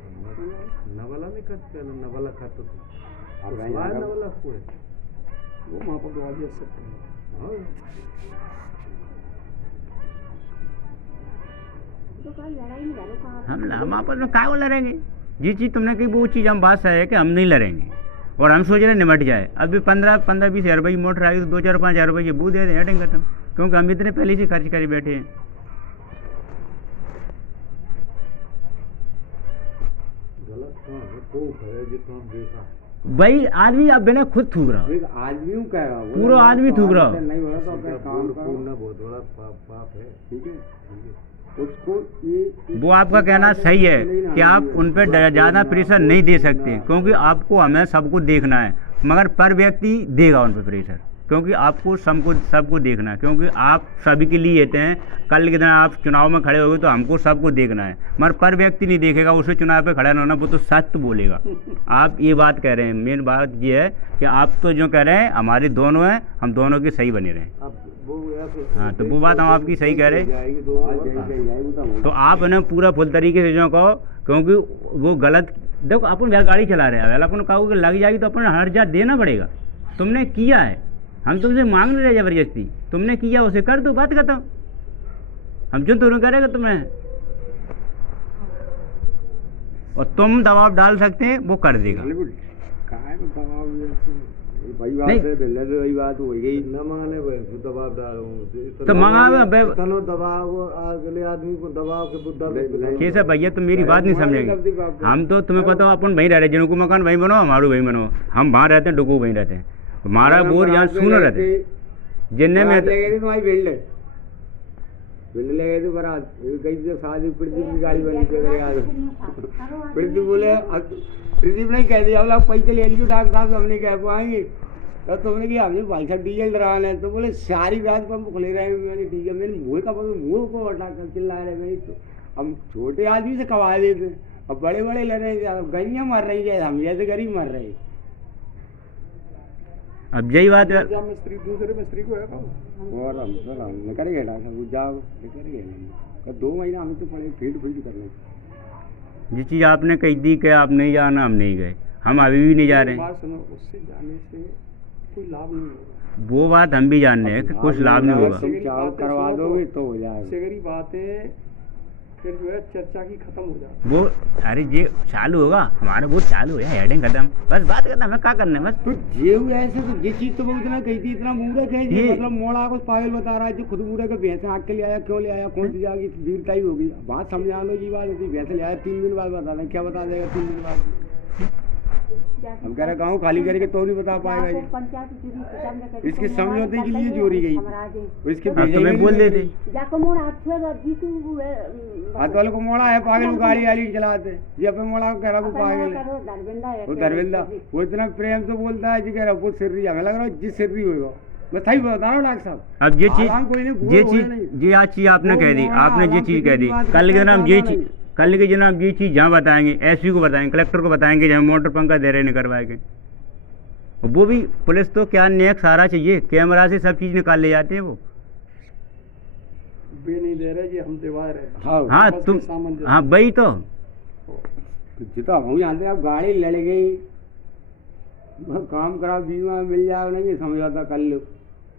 नवला नहीं करते नवला खाते नवला वो वहाँ पर दवा दे सकते हम आपस में क्या लड़ेंगे जिस चीज़ तुमने कही वो चीज़ हम बात है कि हम नहीं लड़ेंगे और हम सोच रहे निमट जाए अभी 15-20 हज़ार रुपये की मोटर आएगी तो 2-4-5 हज़ार रुपये की बू दे दें हेडिंग खत्म क्योंकि हम इतने पहले से खर्च करे बैठे हैं। भाई आदमी अब बिना खुद थूक रहा एक आदमी कह रहा हूँ, पूरा आदमी थूक रहा हो। नहीं बोला तो अपना काम करो, बहुत बड़ा पाप है। ठीक है। उसको ये वो आपका कहना सही है कि आप उन पर ज़्यादा प्रेशर नहीं दे सकते, क्योंकि आपको हमें सबको देखना है, मगर पर व्यक्ति देगा उन पर प्रेशर, क्योंकि आपको सबको देखना है, क्योंकि आप सभी के लिए लेते हैं। कल के दिन आप चुनाव में खड़े होगे तो हमको सबको देखना है, मगर पर व्यक्ति नहीं देखेगा, उसे चुनाव पे खड़ा रहना, वो तो सच तो बोलेगा। आप ये बात कह रहे हैं, मेन बात ये है कि आप तो जो कह रहे हैं हमारे दोनों हैं, हम दोनों के सही बने रहें। अब वो हाँ, तो वो बात हम आपकी सही कह रहे हैं। जाएगी तो आप इन्हें पूरा फुल तरीके से जो कहो, क्योंकि वो गलत, देखो अपन गाड़ी चला रहे हैं, अगर अपन कहोगे लग जाएगी तो अपन हर जा देना पड़ेगा। तुमने किया है, हम तुमसे मांग नहीं रहे जबरदस्ती, तुमने किया उसे कर दो, बात खत्म। हम जो तुमने करेगा तुमने, और तुम दबाव डाल सकते हैं वो कर देगा। काय को दबाव वही बात नहीं। है, पहले तो वही बात हो गई। न माने भाई तो दबाव डालो तो मंगावे तनो दबाव अगले आदमी को दबाव के बुद्धा कैसे भैया, तुम मेरी बात नहीं समझेंगे। हम तो तुम्हें पता हो अपन वहीं रह रहे, जिनको मकान वहीं बनो, हमारू वहीं बनो, हम वहाँ रहते हैं, डुकू वहीं रहते हैं, हमारा बोर यहाँ सुन रहते हैं। जिनने में तुम्हारी बिल्ड लगे थे बारात, कहीं से शादी प्रदीप की गाड़ी बनी थी, अगर याद हो। प्रदीप बोले, प्रदीप नहीं कह दिया, बोला पैसे ले लीजिए डॉक्टर साहब, हम नहीं कह पाएंगे। तो तुमने कि हमने भाई साहब डीजल डराना है, तो बोले सारी रात पंप खुले रहे। मैंने डीजल, मैंने मुँह को हटा कर चिल्ला रहे। मैंने तो हम छोटे आदमी से कमा देते, अब बड़े बड़े लड़ रहे हैं, गैया मर रही है, हम जैसे गरीब मर रहे हैं। अब यही बात है। मिस्त्री दूसरे मिस्त्री को है और हम करेंगे डॉक्टर साहब, जाओ करेंगे 2 महीना हमें तो पड़े फील्ड करने। जिस चीज़ आपने कही थी कि आप नहीं जाना, हम नहीं गए, हम अभी भी नहीं जा रहे हैं। बात सुनो, उससे जाने से कोई लाभ नहीं होगा। वो बात हम भी जान रहे हैं कि कुछ लाभ नहीं होगा। तुम चाहो करवा दोगे तो हो जाएगा। सिगरी बात है, फिर जो है चर्चा की खत्म हो जाती वो अरे ये चालू होगा, हमारा वो चालू है, हेडिंग खत्म, बस बात करना, हमें क्या करना है बस। तो ये हुआ ऐसे, तो ये चीज तो वो इतना कही थी, इतना मूर्ख है जी, ये- मतलब मोड़ा को पागल बता रहा है जी, खुद मूर्ख है। भैंस आग के ले आया, क्यों ले आया, कौन सी जाएगी, वीरता ही होगी। बात समझा लो जी, बात होती भैंस ले आया, 3 दिन बाद बता दें, क्या बता देगा 3 दिन बाद। हम कह रहे गाँव खाली करके तो नहीं बता पाएगा जी, इसके समझौते के लिए जोड़ी गई, इसके अब तुम्हें बोल देते। हाथ वाले को मोड़ा है पागल, वो गाड़ी वाली चलाते, ये अपने मोड़ा को कह रहा वो पागल है, वो धर्मेंद्र, वो इतना प्रेम से बोलता है जी, कह रहा वो सिर्री, हमें लग रहा है जिस सिर्री होगा। मैं सही बता रहा हूँ डॉक्टर साहब। अब ये चीज, आराम कोई नहीं, ये बोल चीज, नहीं। ये आज चीज आपने कह दी, वो आपने ये आराम चीज से कह दी। बात कल के दिन हम ये करता चीज, नहीं। कल के दिन हम ये चीज जहाँ बताएंगे, एसपी को बताएंगे, कलेक्टर को बताएंगे, जहाँ मोटर पंखा दे रहे नहीं करवाएंगे। वो भी पुलिस तो क्या नेक सारा चाहिए, कैमरा से सब चीज निकाल ले जाते हैं वो। वे नहीं दे रहे जी, हम दीवार है। हाँ हाँ बस तुम, के सामंजस्य। हाँ वही तो। तो जितना हम जानते हैं, अब गाड़ी लड़ गई, बस काम करा, बीमा मिल जाएगा, नहीं ये समझौता कर लो,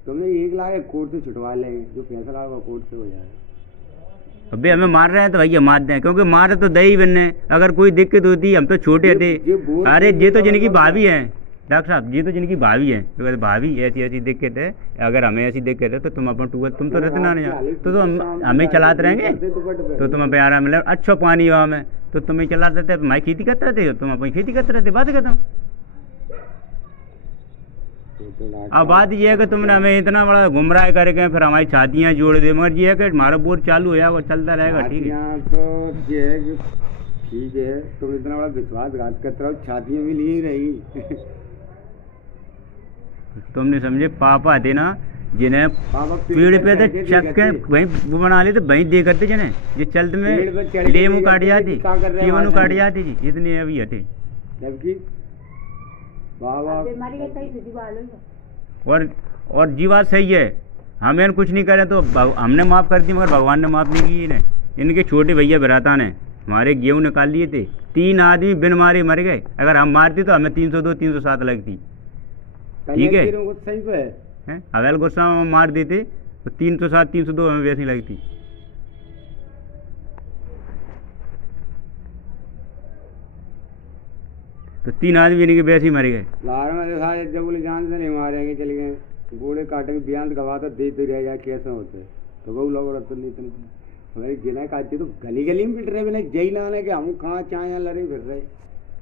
तुमने 1 लाख कोर्ट से छुटवा लेंगे, जो फैसला होगा कोर्ट से हो जाएगा। अबे हमें मार रहे हैं तो भैया मार दें, क्योंकि मारे तो दे ही बनने। अगर कोई दिक्कत होती, हम तो छोटे थे। अरे ये तो जिनकी भाभी है डॉक्टर साहब, ये तो जिनकी भाभी है, तो कहते भाभी ऐसी ऐसी दिक्कत है, अगर हमें ऐसी दिक्कत है तो तुम अपन टूबल, तुम तो रहते ना नहीं, तो हमें चलाते रहेंगे, तो तुम अपने आराम मिले, अच्छा पानी हुआ में, तो तुम्हें चलाते थे, हमारी खेती करते रहते, तुम अपनी खेती करते रहते, बात खत्म। अब बात ये है कि तुमने हमें इतना बड़ा गुमराह करके फिर हमारी छातियाँ जोड़ दे, मगर ये है कि हमारा बोर चालू हो जाएगा, चलता रहेगा, ठीक है। छातियाँ तो ये है कि ठीक है, तुम इतना बड़ा विश्वासघात करते रहो, छातियाँ भी ली रहेगी। तुमने समझे, पापा थे ना जिन्हें पापा पेड़ पे थे चढ़ के चक के देखते। वहीं वो बना लेते, वहीं दे करते जिन्हें, ये चलते पेड़ पे में चढ़ के लेमू देखते काट जाती, क्या कर रहे हैं केवनु वहाँ काट से। जाती जी, इतने अभी हटे। जबकि बाबा और जी बात सही है, हमें कुछ नहीं करें तो हमने माफ़ कर दी, मगर भगवान ने माफ़ नहीं की इन्हें। इनके छोटे भैया भराता ने हमारे गेहूँ निकाल लिए थे, 3 आदमी बिन मारे मर गए, अगर हम मारते तो हमें 302 307 लगती, ठीक है। सही तो है, हैं? अवेल गुस्सा में मार देते तो 307 302 हमें वैसी लगती। तो 3 आदमी इनके वैसे ही मर गए। लार में देखा जब बोले जान से नहीं मारेंगे, चले गए गोड़े काटे के बयान गवा तो देते रह जाए कैसे होते तो वो लोग रतन नहीं तो हमारे गिना काटते तो गली गली में पिट रहे बिना जई ना आने के हम कहाँ चाहे लड़े फिर रहे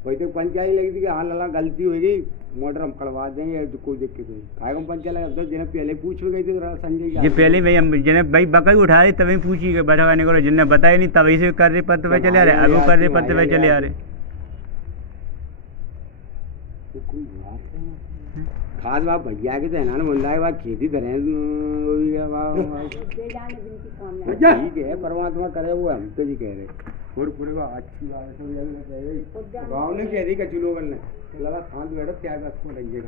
वही तो पंचायत लगी थी कि हाँ लला गलती हो गई मोटर हम कड़वा देंगे कोई दिक्कत नहीं काय को पंचायत लगा 10 दिन पहले पूछ भी गई थी संजय ये पहले भाई हम जिन्हें भाई बकई उठा रही तभी पूछी गई बैठा करो जिन्हें बताया नहीं तभी से कर रहे पत्ते पे चले आ रहे अब वो कर रहे पत्ते पे चले आ रहे खास बात भैया के तो ना मुंडा के बाद खेती करें ठीक है परमात्मा करे वो हम तो जी कह रहे और पूरे को अच्छी बात है गाँव ने कह रही कचू लोगों ने लगा शांत बैठो क्या बस को लगे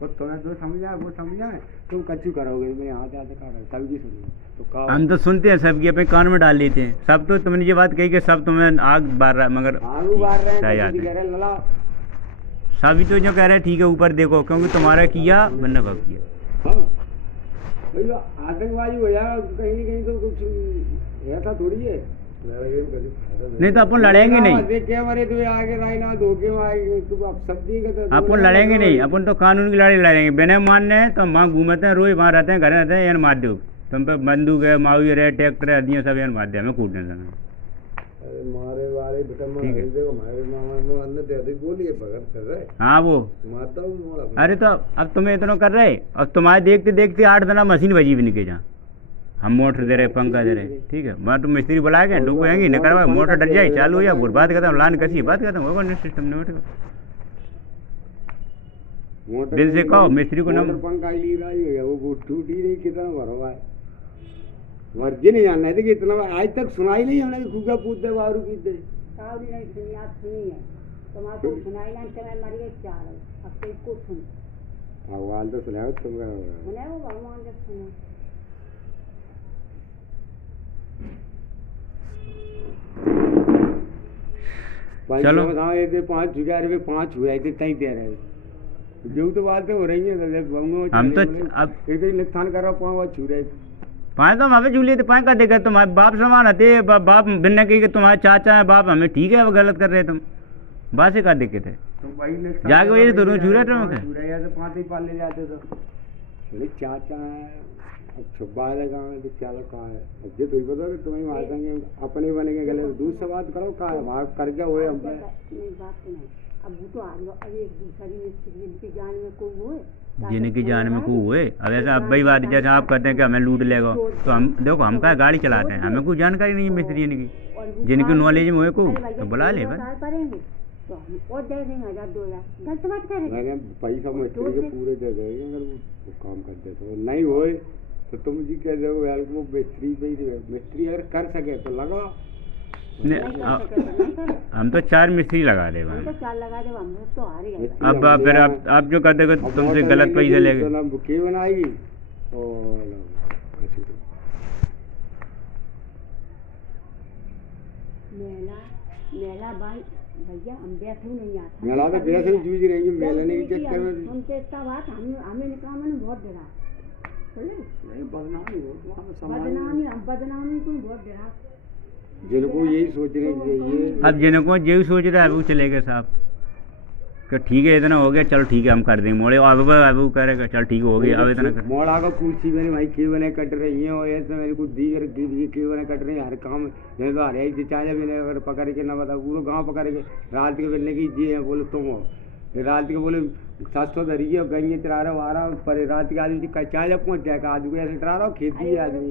तो तुम्हें जो समझा वो समझा तुम कचू करोगे मैं यहाँ से आते कहा सबकी सुनिए तो कहा हम तो सुनते हैं सबकी अपने कान में डाल लेते हैं सब तो तुमने ये बात कही कि सब तुम्हें आग बार रहा मगर आग बार रहे हैं कह रहे लला सभी तो जो कह रहे हैं ठीक है ऊपर देखो क्योंकि तुम्हारा किया वरना भग किया हाँ भाई तो आतंकवादी हो जाएगा कहीं न कहीं तो कुछ ऐसा थोड़ी है नहीं तो अपन लड़ेंगे नहीं अपन लड़ेंगे नहीं अपन तो कानून की लड़ाई लड़ेंगे बिना मानने तो हम वहाँ घूमते हैं रोज वहाँ रहते हैं घर रहते हैं यान मार दो तुम पे बंदूक है मावी है ट्रैक्टर है अदियाँ सब यान मार दिया हमें कूटने लगा मारे वाले हाँ वो अरे तो अब तुम्हें इतना कर रहे अब तुम्हारे देखते देखते 8 दिन मशीन बजी भी नहीं के जहाँ हम मोटर दे रहे पंखा दे रहे ठीक है वहाँ तो मिस्त्री बुला के डूबो आएंगे न करवा मोटर डर जाए चालू हो जाए बात करता हूँ लान कसी बात करता हूँ होगा सिस्टम नहीं उठेगा दिल से कहो मिस्त्री को नंबर पंखा ली रही है वो टूटी नहीं कितना भरवा है मर्जी नहीं जानना है कि इतना आज तक सुनाई नहीं हमने खूबा पूछते बारू पीते नहीं सुनी आप सुनी है तुम्हारे को सुनाई नहीं समय मर गए 4 अब तो इसको सुन भगवान तो सुनाओ तुम सुने वो भगवान जब सुने चलो 5 रुपये 5 हुए थे तई दे रहे जो तो बातें हो रही है हम तो अब एक नुकसान कर रहा पाँव छू रहे थे पाए तो हमें झूले तो पाए का देखा तुम्हारे बाप समान आते बाप बिना कही कि तुम्हारे चाचा है बाप हमें ठीक है वो गलत कर रहे तुम बात से का दिक्कत है जाके वही तो छू रहे थे 5 ही पाल ले जाते तो चाचा है छुपा है कहाँ है चाल कहाँ है अब जो तुम बताओ तुम्हें मारेंगे अपने बनेंगे गले दूसरा बात करो कहाँ है वहाँ कर क्या हुए हम अब वो तो आ रही अब एक दूसरी जिनकी जान में कोई हुए जिनकी जान में कोई हुए अब ऐसा अब वही बात जैसे आप कहते हैं कि हमें लूट लेगा तो हम देखो हम क्या गाड़ी चलाते हैं हमें कोई जानकारी नहीं है मिस्त्री की जिनकी नॉलेज में हुए को तो बुला ले तो हम और दे देंगे 1000 2000 गलत बात करेंगे पैसा मिस्त्री के पूरे दे देंगे अगर वो काम करते तो नहीं होए तो तुम जी कह दो वो मिस्त्री पे ही मिस्त्री अगर कर सके तो लगा हम तो 4 मिस्त्री लगा दे हम तो 4 लगा दे हम तो आ रही है अब फिर आप जो कहते हो तुमसे गलत पैसा लेंगे तो बुके बनाएगी और मेला भाई भैया हम बैठे नहीं आता मेला तो वैसे जूझ रही है मेला नहीं चक्कर में सुनते इसका बात हमें निकला मैंने बहुत डरा बदनामी तुम बहुत डरा जिनको यही सोच रहे चाहिए अब जिनको यही सोच रहे हैं वो चलेगा साहब कि ठीक है इतना हो गया चलो ठीक है हम कर देंगे मोड़े अब करेगा चल ठीक हो गया अब इतना कर मोड़ा को पूछी मैंने भाई क्यों बने कट रही है और ऐसे मेरे को दी क्यों बने कट रही है हर काम मैंने तो हर एक चाहे मैंने अगर पकड़ के ना बता पूरा गाँव पकड़ के रात के बेलने की जी है बोले तुम हो रात के बोले 700 धरी है गई चला रहा आ रहा पर रात के आदमी चाहे जब पहुँच जाएगा आदमी ऐसे चला रहा खेती है आदमी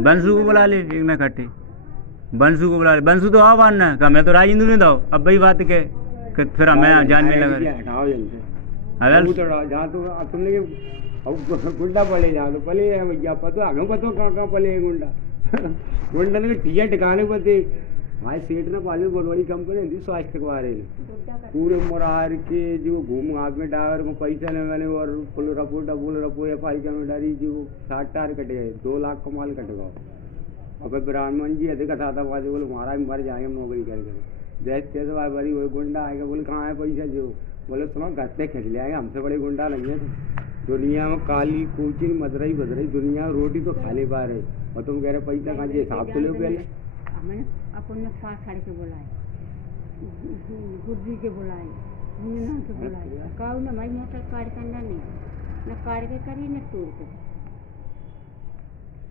बंसू को बुला ले एक ना कट्टे बंसू को बुला ले बंसू तो आओ मानना का मैं तो राजेंद्र ने दो अब वही बात के फिर हमें जान में लगा जहाँ तो तुमने गुंडा पले जहाँ तो पले है भैया पता हमें पता कहाँ पले है गुंडा गुंडा ने ठीक ठिकाने पते भाई सेठ ने पाले बहुत बड़ी कंपनी थी स्वास्थ्य के बारे में पूरे मुरार के जो घूम हाथ में डावर को पैसा नहीं मैंने और फुल रपो डबुल रपो या पाई में डारी जो 60 टार कटे गए 2 लाख का माल कट गया अब ब्राह्मण जी अधिक था बाजी बोले हमारा भी मर जाएंगे नौकरी कर देखते तो भाई बड़ी वही गुंडा आएगा बोले कहाँ है पैसा जो बोले सुनो घर से खिंच ले आएंगे हमसे बड़े गुंडा नहीं है दुनिया में काली कोचिन मदरई बदरई दुनिया रोटी तो खा नहीं पा रहे और तुम कह रहे पैसा कहाँ से हिसाब तो लो पहले अपन ने 5 साढ़े के बुलाए गुर्जी के बुलाए ना तो बुलाया काऊ ना भाई मोटर काट करना नहीं न काट के करी न तोड़ के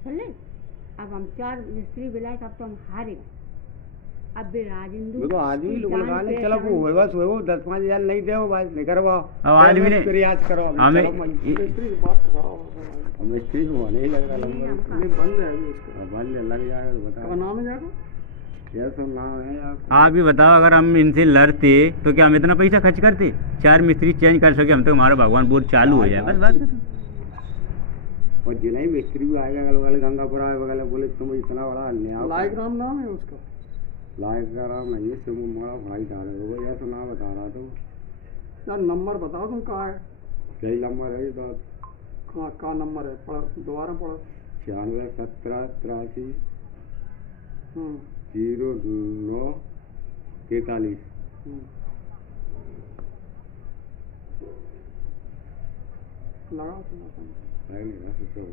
चले। अब हम 4 मिस्त्री बुलाए तब तो हम हारे। अब भी राजेंद्र वो तो आदमी लोग लगा ले चलो वो बस वो 10-5 हज़ार नहीं दे वो बस नहीं करवा अब आदमी ने प्रयास करो हमें मिस्त्री से बात कराओ। मिस्त्री को नहीं लग रहा लंबा नहीं बंद है अभी इसको। बन लग जाएगा तो क्या बता नाम है जाको? ये सब नाम है आप आप भी बताओ, अगर हम इनसे लड़ते तो क्या हम इतना पैसा खर्च करते? 4 मिस्त्री चेंज कर सके हम तो हमारा भगवान बोर्ड चालू हो जाए बस बात खत्म। और जिन्हें मिस्त्री भी आएगा अगल बगल गंगापुर आए बगल बोले तुम इतना बड़ा अन्याय लाइक राम नाम है उसका। लायक का राम नहीं है सिम बड़ा भाई डाले वो ऐसा ना बता रहा तो यार नंबर बताओ तुम कहाँ है? कई नंबर है ये बात कहाँ नंबर है? पढ़ो दोबारा पढ़ो। 96 17 83 हम्म, 09 43 हम्म। लगाओ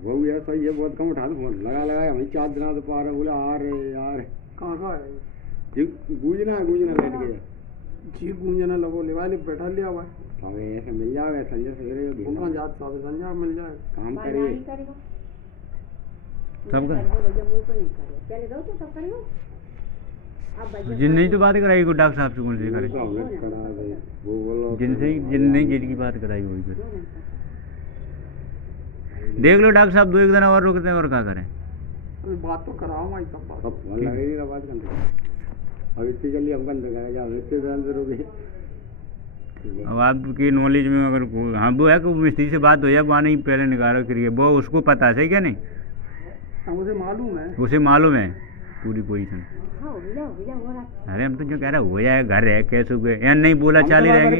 वो ऐसा ही है बहुत कम उठा दो फोन लगा हमें 4 दिन तो पा रहे बोले आ रहे कहाँ का है? जी गूंजना बैठ गया जी गूंजना लगो लेवा ले बैठा लिया हुआ है। हमें ऐसे मिल जाए संजय सवेरे वो कहाँ जात साहब संजय मिल जाए। काम बाय करिए नहीं करेगा सब कर भैया मुंह पे नहीं करेगा चले दो तो सब करियो। अब भैया जिन नहीं तो बात कराई को डॉक्टर साहब से कौन से करे? तो हमने करा दे वो बोलो जिन नहीं जिनकी बात कराई वही करे। देख लो डॉक्टर साहब 2-1 दिन और रुकते हैं और क्या करें? अभी बात तो कराओ भाई तब बात। अब फोन लगेगी बात करते अब इतनी जल्दी हम कंध करें जाओ इतने दिन से रुके अब आपकी नॉलेज में अगर हाँ वो है कि मिस्त्री से बात हो जाए वहाँ नहीं पहले निकालो करिए वो उसको पता है सही क्या नहीं? हाँ, मुझे मालूम है। उसे मालूम है पूरी पोजीशन। हाँ हो रहा अरे हम तो जो कह रहे हो जाए घर है कैसे हुए यार नहीं बोला चाल ही रहेंगे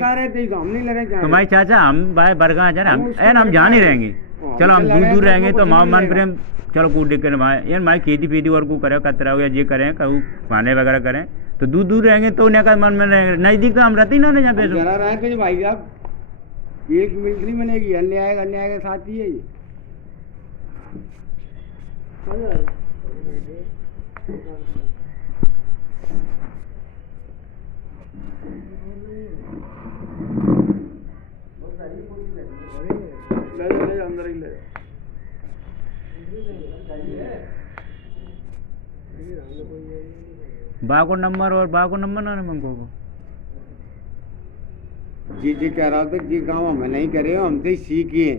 हम नहीं लगे तो भाई चाचा हम भाई बरगा जा रहे हम जान ही रहेंगे। चलो हम दूर दूर रहेंगे तो माँ मान प्रेम चलो कूट देख कर भाई यार भाई खेती पीती और को करे कतरा हो या ये करें कहूँ पाने वगैरह करें तो दूर दूर रहेंगे तो उन्हें का मन में रहेंगे। नज़दीक तो हम रहते ही ना जहाँ पे जरा रहे तो भाई साहब एक मिनट नहीं बनेगी अन्याय के साथ ही है ये ले जा अंदर ही ले जा। बाको नंबर और बाको नंबर ना मंगो को जी कह रहा था जी काम हमें नहीं करे हमसे ही सीखिए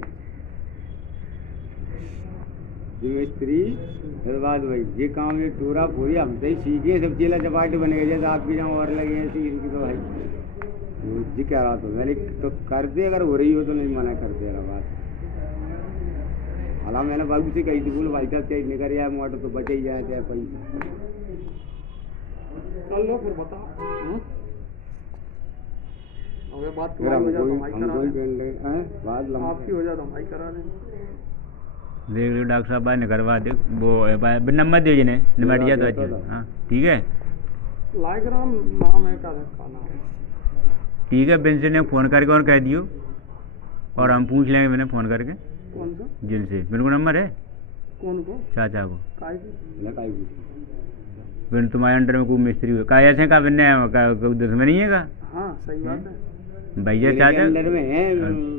जी मिस्त्री बर्बाद भाई ये काम ये टूरा पूरी हमसे ही सीखिए सब चीला चपाटी बनेगा जैसे आप भी जहाँ और लगे हैं ऐसे इनकी तो भाई जी कह रहा था मैंने तो कर दे अगर हो रही हो तो नहीं मना कर दे रहा बात हालांकि मैंने बाबू से कही थी बोलो भाई साहब चाहिए नहीं कर यार मोटर तो बचे ही जाए थे पैसा चल लो फिर बताओ। अगर बात फिर तुम्हारी हो जाए तो भाई हम करा कोई दें। बात लंबा आपकी हो जाए तो भाई करा दें। देख लो डॉक्टर साहब भाई ने करवा दे वो नंबर दे जिन्हें निमट जाए तो अच्छा हाँ ठीक है लाइक राम नाम है का नाम है। ठीक है बेंस ने फ़ोन करके और कह दियो और हम पूछ लेंगे मैंने फ़ोन करके कौन सा? जिनसे मेरे को नंबर है कौन को? चाचा को काय की? फिर तुम्हारे अंडर में कोई मिस्त्री हुआ का ऐसे का बनने कोई दुश्मनी है का? हाँ सही बात है। भैया चाचा अंदर में है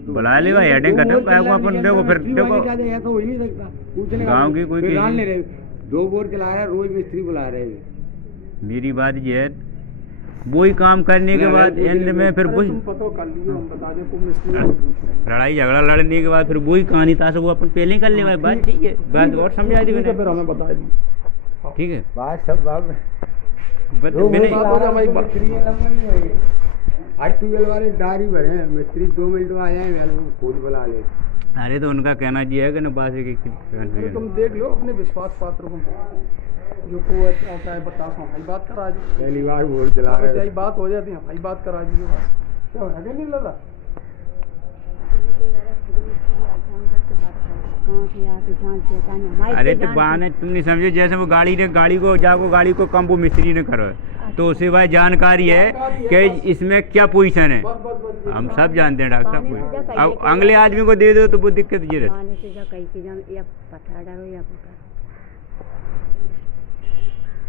बुला ले भाई हेडिंग खत्म काय को अपन देखो फिर देखो ऐसा हो ही नहीं सकता पूछने गाँव की कोई फिर कहीं- डाल नहीं रहे 2 बोर चला रहा है रोज मिस्त्री बुला रहे हैं मेरी बात ये है वही काम करने के बाद एंड में फिर अरे वही तुम पता कर लियो हम बता दें को मिस्त्री को पूछ रहे हैं। लड़ाई झगड़ा लड़ने के बाद फिर वही कहानी था वो अपन पहले ही कर ले भाई बात ठीक है बात और समझा दी ठीक है, मैंने फिर हमें बता दी। ठीक है बात सब बात मैंने बात हो जाए हमारी बात। आज 12 वाले डायरी भरे हैं मिस्त्री 2 मिनट में आ जाए मैंने खुद बुला ले अरे तो उनका कहना ये है कि न बात एक अरे तुम देख लो अपने विश्वास पात्र को जो को आता है बता दो भाई बात करा दी। पहली बार बोल चला रहे यही बात हो जाती है भाई बात करा दीजिए बस क्या है नहीं लगा। कहाँ से आके जान पहचान हमारी अरे तो तो जान बहाने तुम नहीं समझे जैसे वो गाड़ी को कम वो मिस्त्री ने करो तो उसे भाई जानकारी है कि इसमें क्या पोजीशन है बस बस बस हम सब जानते हैं डॉक्टर साहब को अब अगले आदमी को दे दो तो वो दिक्कत ये रहती खाने से जा कहीं के जाम या पत्थर डालो या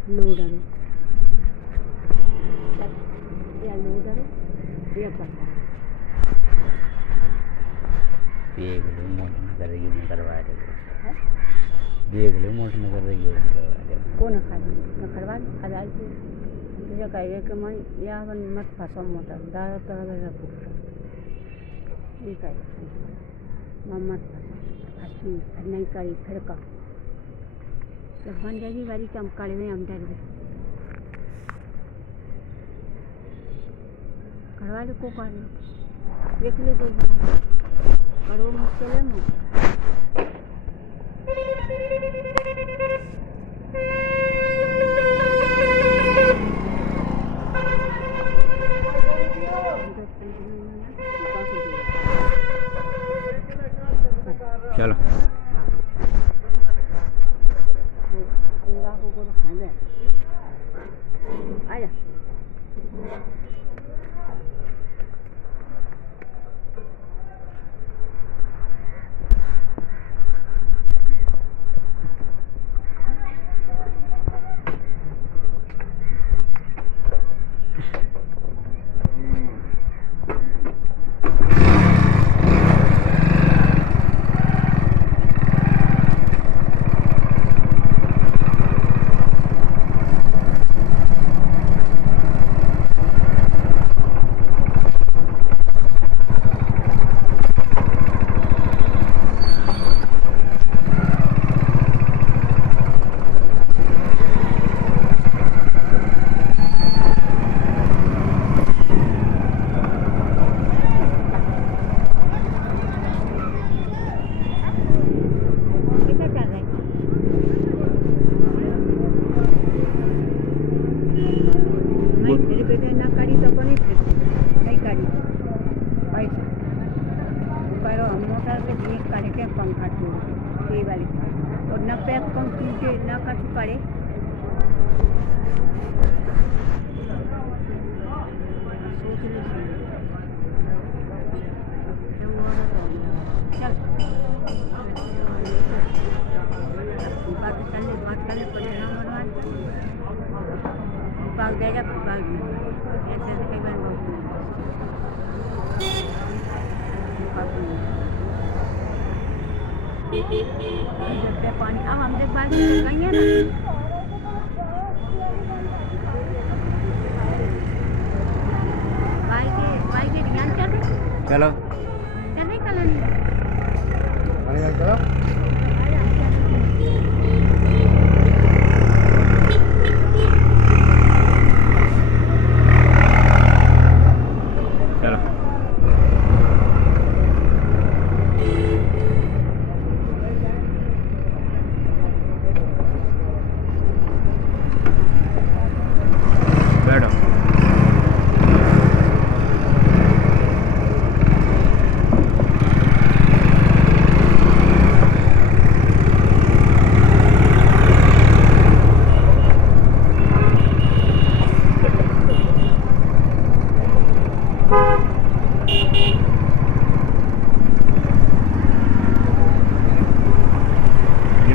लो डालो या लो डालो या पत्थर देख लो मोटर न करेगी मैं करवा दे देख लो मोटर न करेगी कौन खाली न करवा अब आज तुझे कहेगा कि मैं या मत फंसो मोटर दादा तो अगर पूछो ठीक है मैं मत फंसो अच्छी फिर नहीं करी फिर का जब बन जाएगी गाड़ी कम कड़वे हम डर गए करवा लो को कर लो देख ले दो करो मुश्किल है मुझे चलो आजा पंखा ये वाली और न पैक पंखी के न कट पड़े पानी अब हम देख बात कहीं है ना भाई के ध्यान चल चलो नहीं कल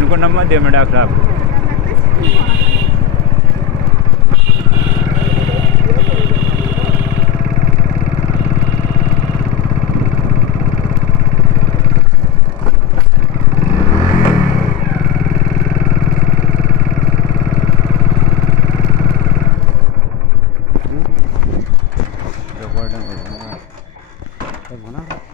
इनको नंबर दे मैं डॉक्टर साहब बना